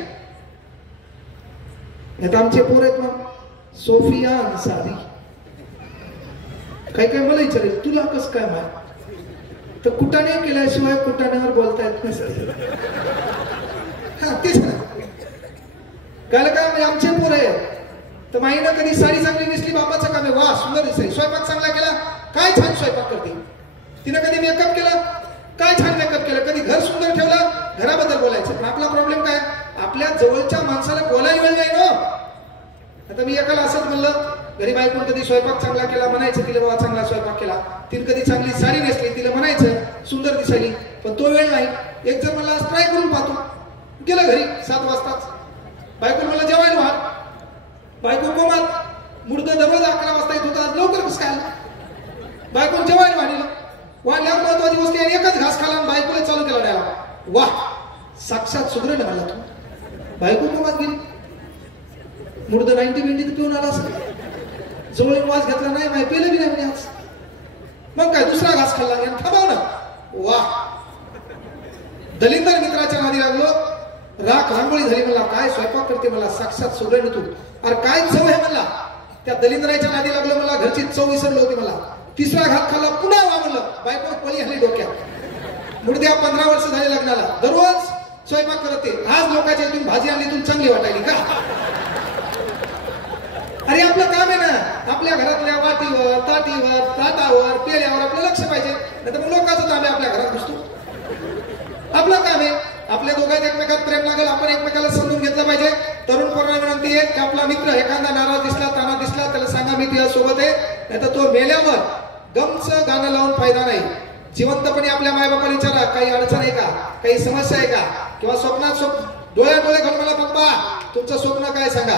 आता आमचे पोर आहेत मग सोफिया साडी, काही काय मला विचारेल, तुला कस काय माय, तर कुटाने केल्याशिवाय कुटाण्यावर बोलता येत नसते. हा तेच ना, काय काय म्हणजे आमचे पोर आहे. तर माईनं कधी साडी चांगली नेसली, बापाचं काम आहे, वा सुंदर दिसाय. स्वयंपाक चांगला केला, काय छान स्वयंपाक करते. तिनं कधी मेकअप केला, काय छान मेकअप केला. कधी घर सुंदर ठेवलं, घराबद्दल बोलायचं. पण आपला प्रॉब्लेम काय, आपल्या जवळच्या माणसाला बोलायला वेळ नाही ना. आता मी एकाला असंच म्हणलं, घरी बायकोने कधी स्वयंपाक चांगला केला म्हणायचं तिला बाबा चांगला स्वयंपाक केला, तिने कधी चांगली साडी नेसली तिला म्हणायचं सुंदर दिसायली, पण तो वेळ नाही. एक जण मला ट्राय करून पाहतो, गेला घरी 7 वाजताच, बायको मला जेवायला वाढ, बायको कोमात मुर्द दररोज 11 वाजता येत होता, आज लवकर कसं काय बायकोन जेवायला वाढलं, वाढल्यावर महत्वाची गोष्ट आहे एकच घास खाला आणि बायकोला चालू केला द्यावा. वाह साक्षात सुधरेल मला तू. बायको कोमात गेली, मुर्द 90 मिनिट पिऊन आला असं जवळ वास घेतला नाही, माय पेलं बी नाही आज. मग काय दुसरा घास खाल्ला आणि थांबाव ना. वाह दलिंदर मित्राच्या नादी लागलो, राख रांगोळी झाली, मला काय स्वयंपाक करते, मला साक्षात सुधरेल तू. अरे काय चव आहे मला, त्या दलिंदराच्या नादी लागलो, मला घरची चव विसरली होती. मला तिसरा घात खाल्ला, पुन्हा वा म्हणलं, बायको पळी हल्ली डोक्यात. मुर्द्या 15 वर्ष झाले लग्नाला, दररोज स्वयंपाक करते, आज लोकांच्या इथून भाजी आणली तुला चांगली वाटायली का? अरे आपलं काम आहे ना, आपल्या घरातल्या वाटीवर ताटीवर ताटावर पेल्यावर आपलं लक्ष पाहिजे, नाही तर मग लोकांचं तांबे आपल्या घरात घुसतो. आपलं काम आहे, आपल्या दोघांत एकमेकात प्रेम लागेल, आपण एकमेकाला समजून घेतलं पाहिजे. तरुण पोरांना विनंती आहे की आपला मित्र एखादा नाराज दिसला ताना दिसला त्याला सांगा मी तुझ्या सोबत आहे, नाही तर तो मेल्यावर गमचं गाणं लावून फायदा नाही. जिवंतपणे आपल्या मायबापाला विचारा काही अडचण आहे का, काही समस्या आहे का, किंवा स्वप्नात डोळे घालून मला पप्पा तुमचं स्वप्न काय सांगा.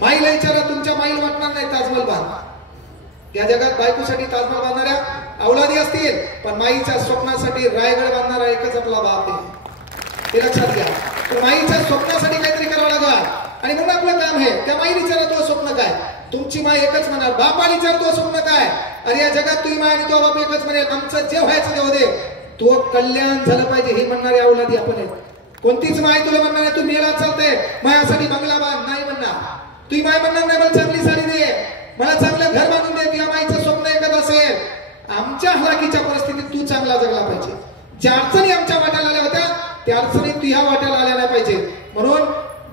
माईला विचारा, तुमच्या माईला वाटणार नाही ताजमहल बांध. या जगात बायकोसाठी ताजमहल बांधणाऱ्या अवलादी असतील, पण माईच्या स्वप्नासाठी रायगड बांधणारा एकच आपला बाप आहे, हे लक्षात घ्या. तर माईच्या स्वप्नासाठी काहीतरी करावं लागेल आणि मग आपलं काम आहे. त्या माईला विचारा तो स्वप्न काय, तुमची माई एकच म्हणणार, बापाला विचार तो स्वप्न काय. अरे या जगात तुझी माय आणि तो बाप एकच म्हणेल, आमचं जे व्हायचं तेव्हा दे, तो कल्याण झालं पाहिजे हे म्हणणारे अवलादी आपण आहे. कोणतीच माय तुला म्हणणार नाही तू मेला चालते मायासाठी बंगला बांध, नाही म्हणणार. तुझी माय म्हणणार नाही मला चांगली साडी दे, मला चांगलं घर बांधून दे, तुझ्या माईचं स्वप्न एकच असेल, आमच्या हलाखीच्या परिस्थितीत तू चांगला जगला पाहिजे. ज्या अडचणी आमच्या वाट्याला आल्या होत्या त्या अडचणी तुझ्या वाट्याला आल्या नाही पाहिजे. म्हणून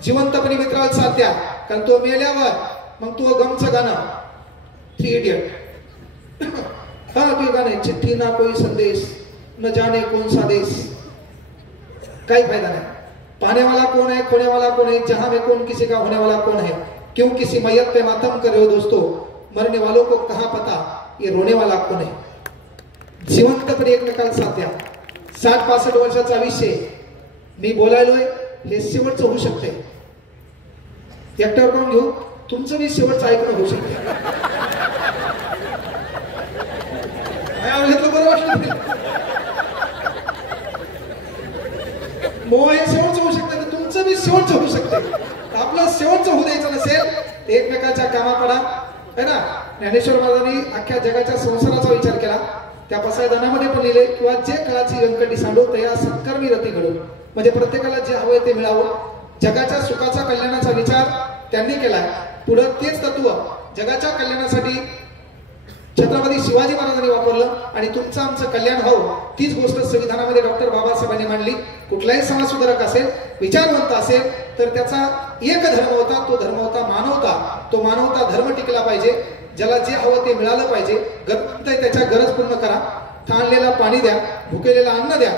जिवंतपणे मित्राला साथ द्या, कारण तो मेल्यावर मग तू गमचं गाणं 3 इडियट हा ते गाणं, चिठ्ठी ना कोई संदेश न जाने कौन सा देश, काही फायदा नाही. पाने वाला कौन है, खोने वाला कौन है, जहां में कौन किसी का होने वाला कौन है, क्यों किसी मैयत पे मातम कर रहे हो दोस्तों, मरने वालों को कहां पता ये रोने वाला कौन है. जिवंतपणे एकमेकाला साथ द्या. 60-65 वर्षाचं आयुष्य मी बोलायलोय हे शेवटचं होऊ शकते, एकट्यावर करून घेऊ, तुमचं मी शेवटचं ऐकणं होऊ शकते. बरं वाटलं मोह हे शेवटचं होऊ शकते, तर तुमचं बी शेवटचं होऊ शकते. आपलं शेवटचं होऊ द्यायचं नसेल एकमेकाच्या कामा पडा है ना. ज्ञानेश्वर महाराजांनी अख्ख्या जगाच्या संसाराचा विचार केला, त्या पसायदानामध्ये पण लिहिले किंवा जे काळाची व्यंकटी सांडो तया सत्कर्मी रती घडो, म्हणजे प्रत्येकाला जे हवंय ते मिळावं. जगाच्या सुखाचा कल्याणाचा विचार त्यांनी केलाय. पुढे तेच तत्व जगाच्या कल्याणासाठी छत्रपती शिवाजी महाराजांनी वापरलं आणि तुमचं आमचं कल्याण व्हावं तीच गोष्ट संविधानामध्ये डॉक्टर बाबासाहेबांनी मांडली. कुठलाही समाजसुधारक असेल, विचारवंत असेल तर त्याचा एक धर्म होता, तो धर्म होता मानवता. तो मानवता धर्म टिकला पाहिजे, ज्याला जे हवं ते मिळालं पाहिजे, गरज त्याच्या गरज पूर्ण करा, ताणलेला पाणी द्या, भुकेलेला अन्न द्या.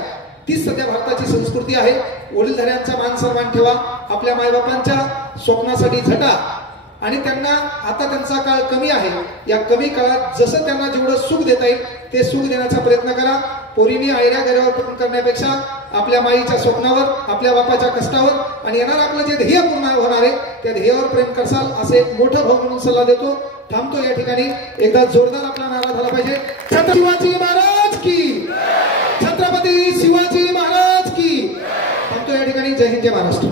तीच सध्या भारताची संस्कृती आहे. वडीलधाऱ्यांचा मान सन्मान ठेवा, आपल्या मायबापांच्या स्वप्नासाठी झटा आणि त्यांना आता त्यांचा काळ कमी आहे, या कमी काळात जसं त्यांना जेवढं सुख देता येईल ते सुख देण्याचा प्रयत्न करा. पोरींनी आयऱ्या घरावर पूर्ण करण्यापेक्षा आपल्या माईच्या स्वप्नावर, आपल्या बापाच्या कष्टावर आणि येणार आपलं जे ध्येय पूर्ण होणार आहे त्या ध्येयावर प्रेम करसाल असे एक मोठं भाऊ म्हणून सल्ला देतो. थांबतो या ठिकाणी. एकदा जोरदार आपला नारा झाला पाहिजे. छत्रपती शिवाजी महाराज की, छत्रपती शिवाजी महाराज की. थांबतो या ठिकाणी. जय हिंद, जय महाराष्ट्र.